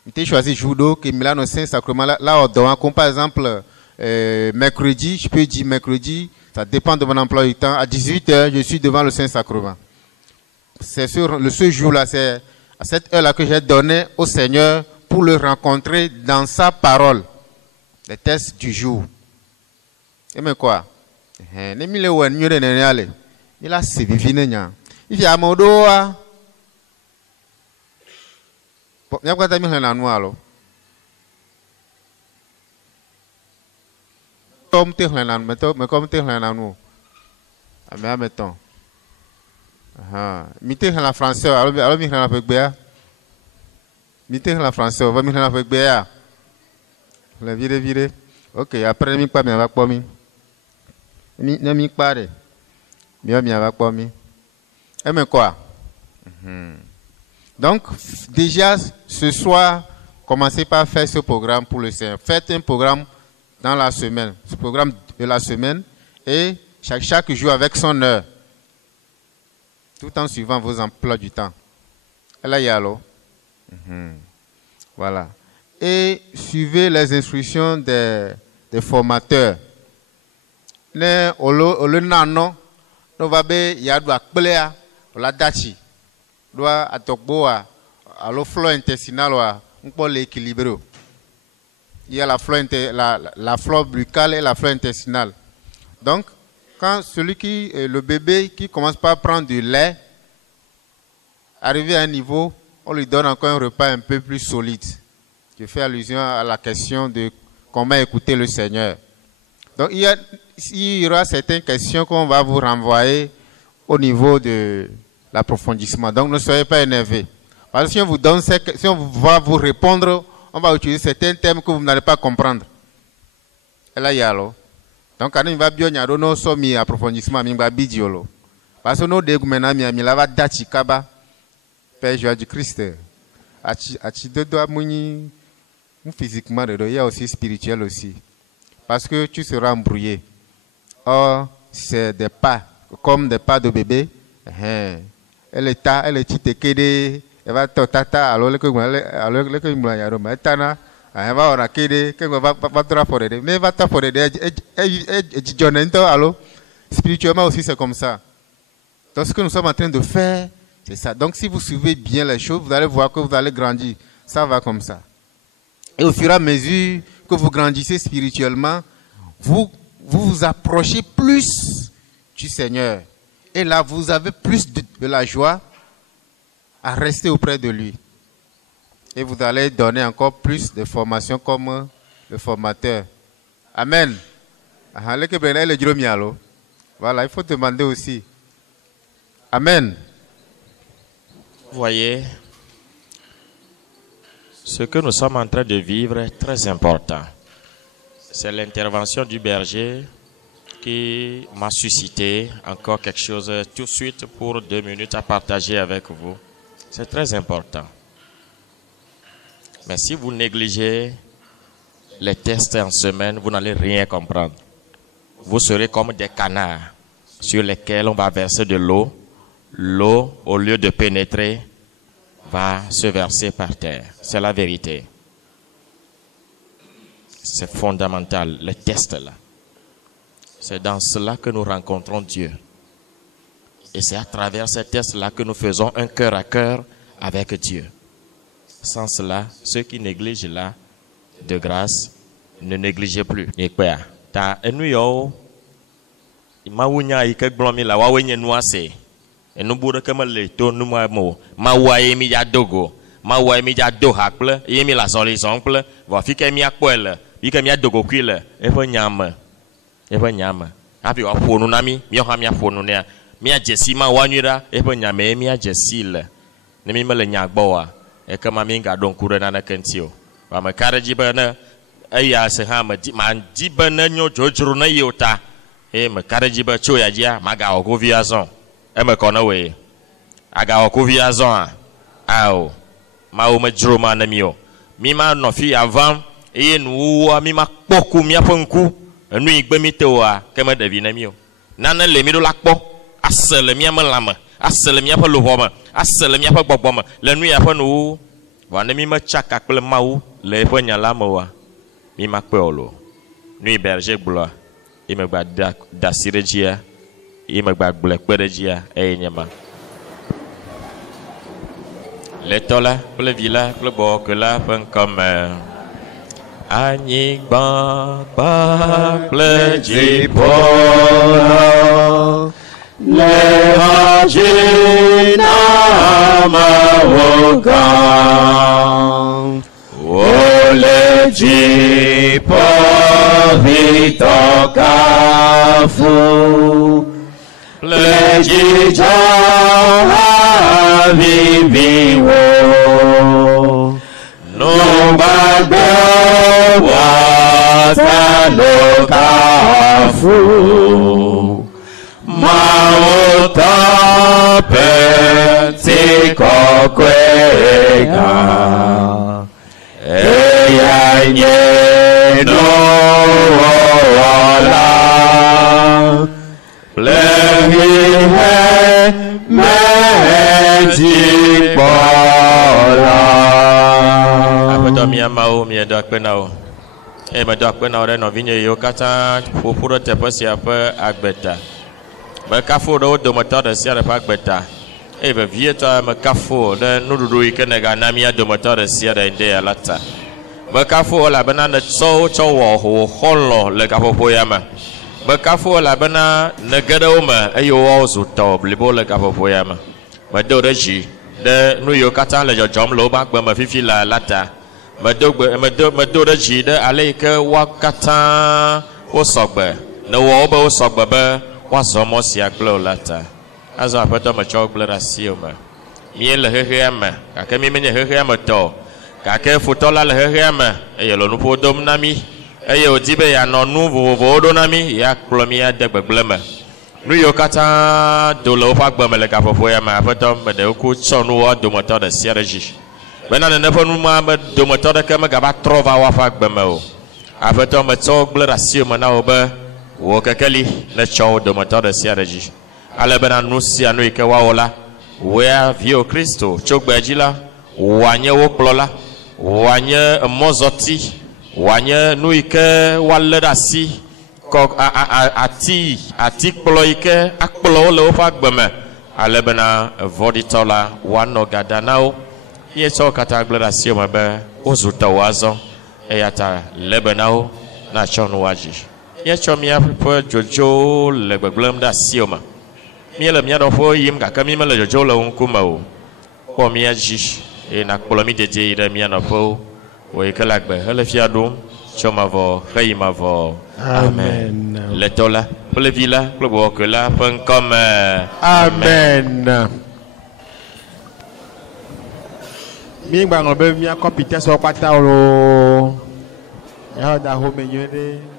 Vous pouvez choisir jour d'eau, qui est là, le Saint-Sacrement. Là, comme par exemple, mercredi, je peux dire mercredi, ça dépend de mon emploi du temps. À 18h, je suis devant le Saint-Sacrement. C'est sur ce jour-là, c'est à cette heure-là que j'ai donné au Seigneur pour le rencontrer dans sa parole. Les tests du jour. Et mais quoi? Il a séviviné. Il y a un mot d'eau. Il y a quoi t'as mis dans noir? Comme t'es mais comme t'es dans nous. Mais mettons. Mettez dans la français. Alors mis dans la fédération. Mettez dans la français. On va mettre dans la fédération. La vire. Ok. Après mi pas mi avec pas mi. Mi pas de. Mi avec pas mi. Et mais quoi? Donc déjà ce soir, commencez par faire ce programme pour le Seigneur. Faites un programme dans la semaine, ce programme de la semaine, et chaque jour avec son heure, tout en suivant vos emplois du temps. Et là, il y a l'eau. Voilà. Et suivez les instructions des formateurs. Le nano, nous va be yadwa kplea, la dachi, doit atokboa, à l'eau flore intestinale, on peut l'équilibrer. Il y a la flore buccale et la flore intestinale. Donc, quand le bébé qui commence par prendre du lait, arrivé à un niveau, on lui donne encore un repas un peu plus solide. Je fais allusion à la question de comment écouter le Seigneur. Donc, il y aura certaines questions qu'on va vous renvoyer au niveau de l'approfondissement. Donc, ne soyez pas énervés. Parce que si on vous donne, si on va vous répondre, on va utiliser certains termes que vous n'allez pas comprendre. Et là, il y a l'eau. Donc, quand on va bien, il y a un sommet approfondissement, il y a un bidiolo. Parce que nous, dès que nous avons dati kaba, Père Joie du Christ, physiquement, il y a aussi spirituel aussi. Parce que tu seras embrouillé. Or, c'est des pas, comme des pas de bébé. Elle est petite, elle va tata, alors le que il y a un matana, elle va en acquérir, qu'elle va pas forêt. Mais va ta forêt, alors, spirituellement aussi, c'est comme ça. Donc, ce que nous sommes en train de faire, c'est ça. Donc, si vous suivez bien les choses, vous allez voir que vous allez grandir. Ça va comme ça. Et au fur et à mesure que vous grandissez spirituellement, vous vous approchez plus du Seigneur. Et là, vous avez plus de la joie à rester auprès de lui. Et vous allez donner encore plus de formation comme le formateur. Amen. Voilà, il faut demander aussi. Amen. Vous voyez, ce que nous sommes en train de vivre est très important. C'est l'intervention du berger qui m'a suscité encore quelque chose tout de suite pour 2 minutes à partager avec vous. C'est très important. Mais si vous négligez les tests en semaine, vous n'allez rien comprendre. Vous serez comme des canards sur lesquels on va verser de l'eau. L'eau, au lieu de pénétrer, va se verser par terre. C'est la vérité. C'est fondamental, les tests là. C'est dans cela que nous rencontrons Dieu. Et c'est à travers ces tests-là que nous faisons un cœur à cœur avec Dieu. Sans cela, ceux qui négligent là, de grâce, ne négligez plus. Et quoi? Ta enuyo, imawunya ikeglomi la wawenye nuase. Enubura kama le to numa mo. Mawa emi ya dogo. Mawa emi ya do hakple. Emi la solution ple. Va fike mi akwele. Fike mi dogo kwile. Evo nyama. Evo nyama. Api wa fonu nami. Mi ha mi afonu ne. Mi a jesi ma wanyira. Evo nyama emi a jesile. Nemi mele nyagboa. e kama mi ga don kure na kentio ba me kare jibe na aya se ha ma jibe na nyo jojuru na yota e me kare jibe cho ya jia ma ga ogo viazon e me kona we aga ogo viazon ao ma o me juru ma na mio mi ma no fi avant e nu mi ma poku mi aponku enu igbe mi te wa ke me devi na mio nana le mi do lakpo asele mi amalama asele mi apa luhoma asele mi apa gbogboma le nu ya pa nu wa ne mi ma chaka kple mawu le fo nyala mo wa mi ma pe olo nu berger glo e me gba da sirejia e me gba gble perejia e nyama le tola kple vila kple bo que la pen comme anyigba pa kple jipo Levagina mawogan Ole jipo vitokafu Plejija viviwo No bagbe watalokafu Mauta peti kokwega Eya nyeno wala Plevihe meji pola Apeto mi amao mi edo akpenao E me do akpenao re no vinye yo kata fofuro teposi ape agbeta me kafo do domoto de sia de pa gbeta e be vieta me kafo de nududu ikenega na mi domoto de sia de inde alata me kafo la bana ne so cho wo ho holo le kafo poyama me kafo la bana ne gedo me e yo wo zu to blibo le kafo poyama me do de ji de nu yo kata le jom lo ba gbe me fifi la lata me do de ji de ale ke wa kata wo sogbe ne wo ba wo sogbe be wazomo si aglo lata azo apeto me chokble rasio me mi le hehe me ka ke mi menye hehe me to ka ke futola le hehe me e lo nu podom na mi e ye odibe ya no nu vovo do na mi ya klo mi ya de gbegble me nu yo kata do lo fa gbe me le ka fofo ya me apeto me de ku chonu o do moto de siereji bena ne nefo nu ma me do moto de ke me ga ba trova wa fa gbe me o apeto me chokble rasio me na obe wo kekeli le chow de moto de siareji ale bena nusia no ike wa ola wea vio Kristo chogbejila wanye wo kplola wanye mozoti wanye no ike waledasi ko ati kplo ike akplo le ofa gbeme ale bena voditola wano gadanao ye so kata gledasi o mabe ozuta wazo eyata lebenao na chonu waji ye chomia po jojo le gbeglem da sioma mi le mia do fo yim ka kami me le jojo le nkuma o ko mi aji e na kpolo mi deje ire mia no fo o e kala gbe hele fiado choma vo khayima vo amen le tola pour le villa pour bo que la pen comme amen mi gba ngo be mi akopite so pata o ya da ho me yere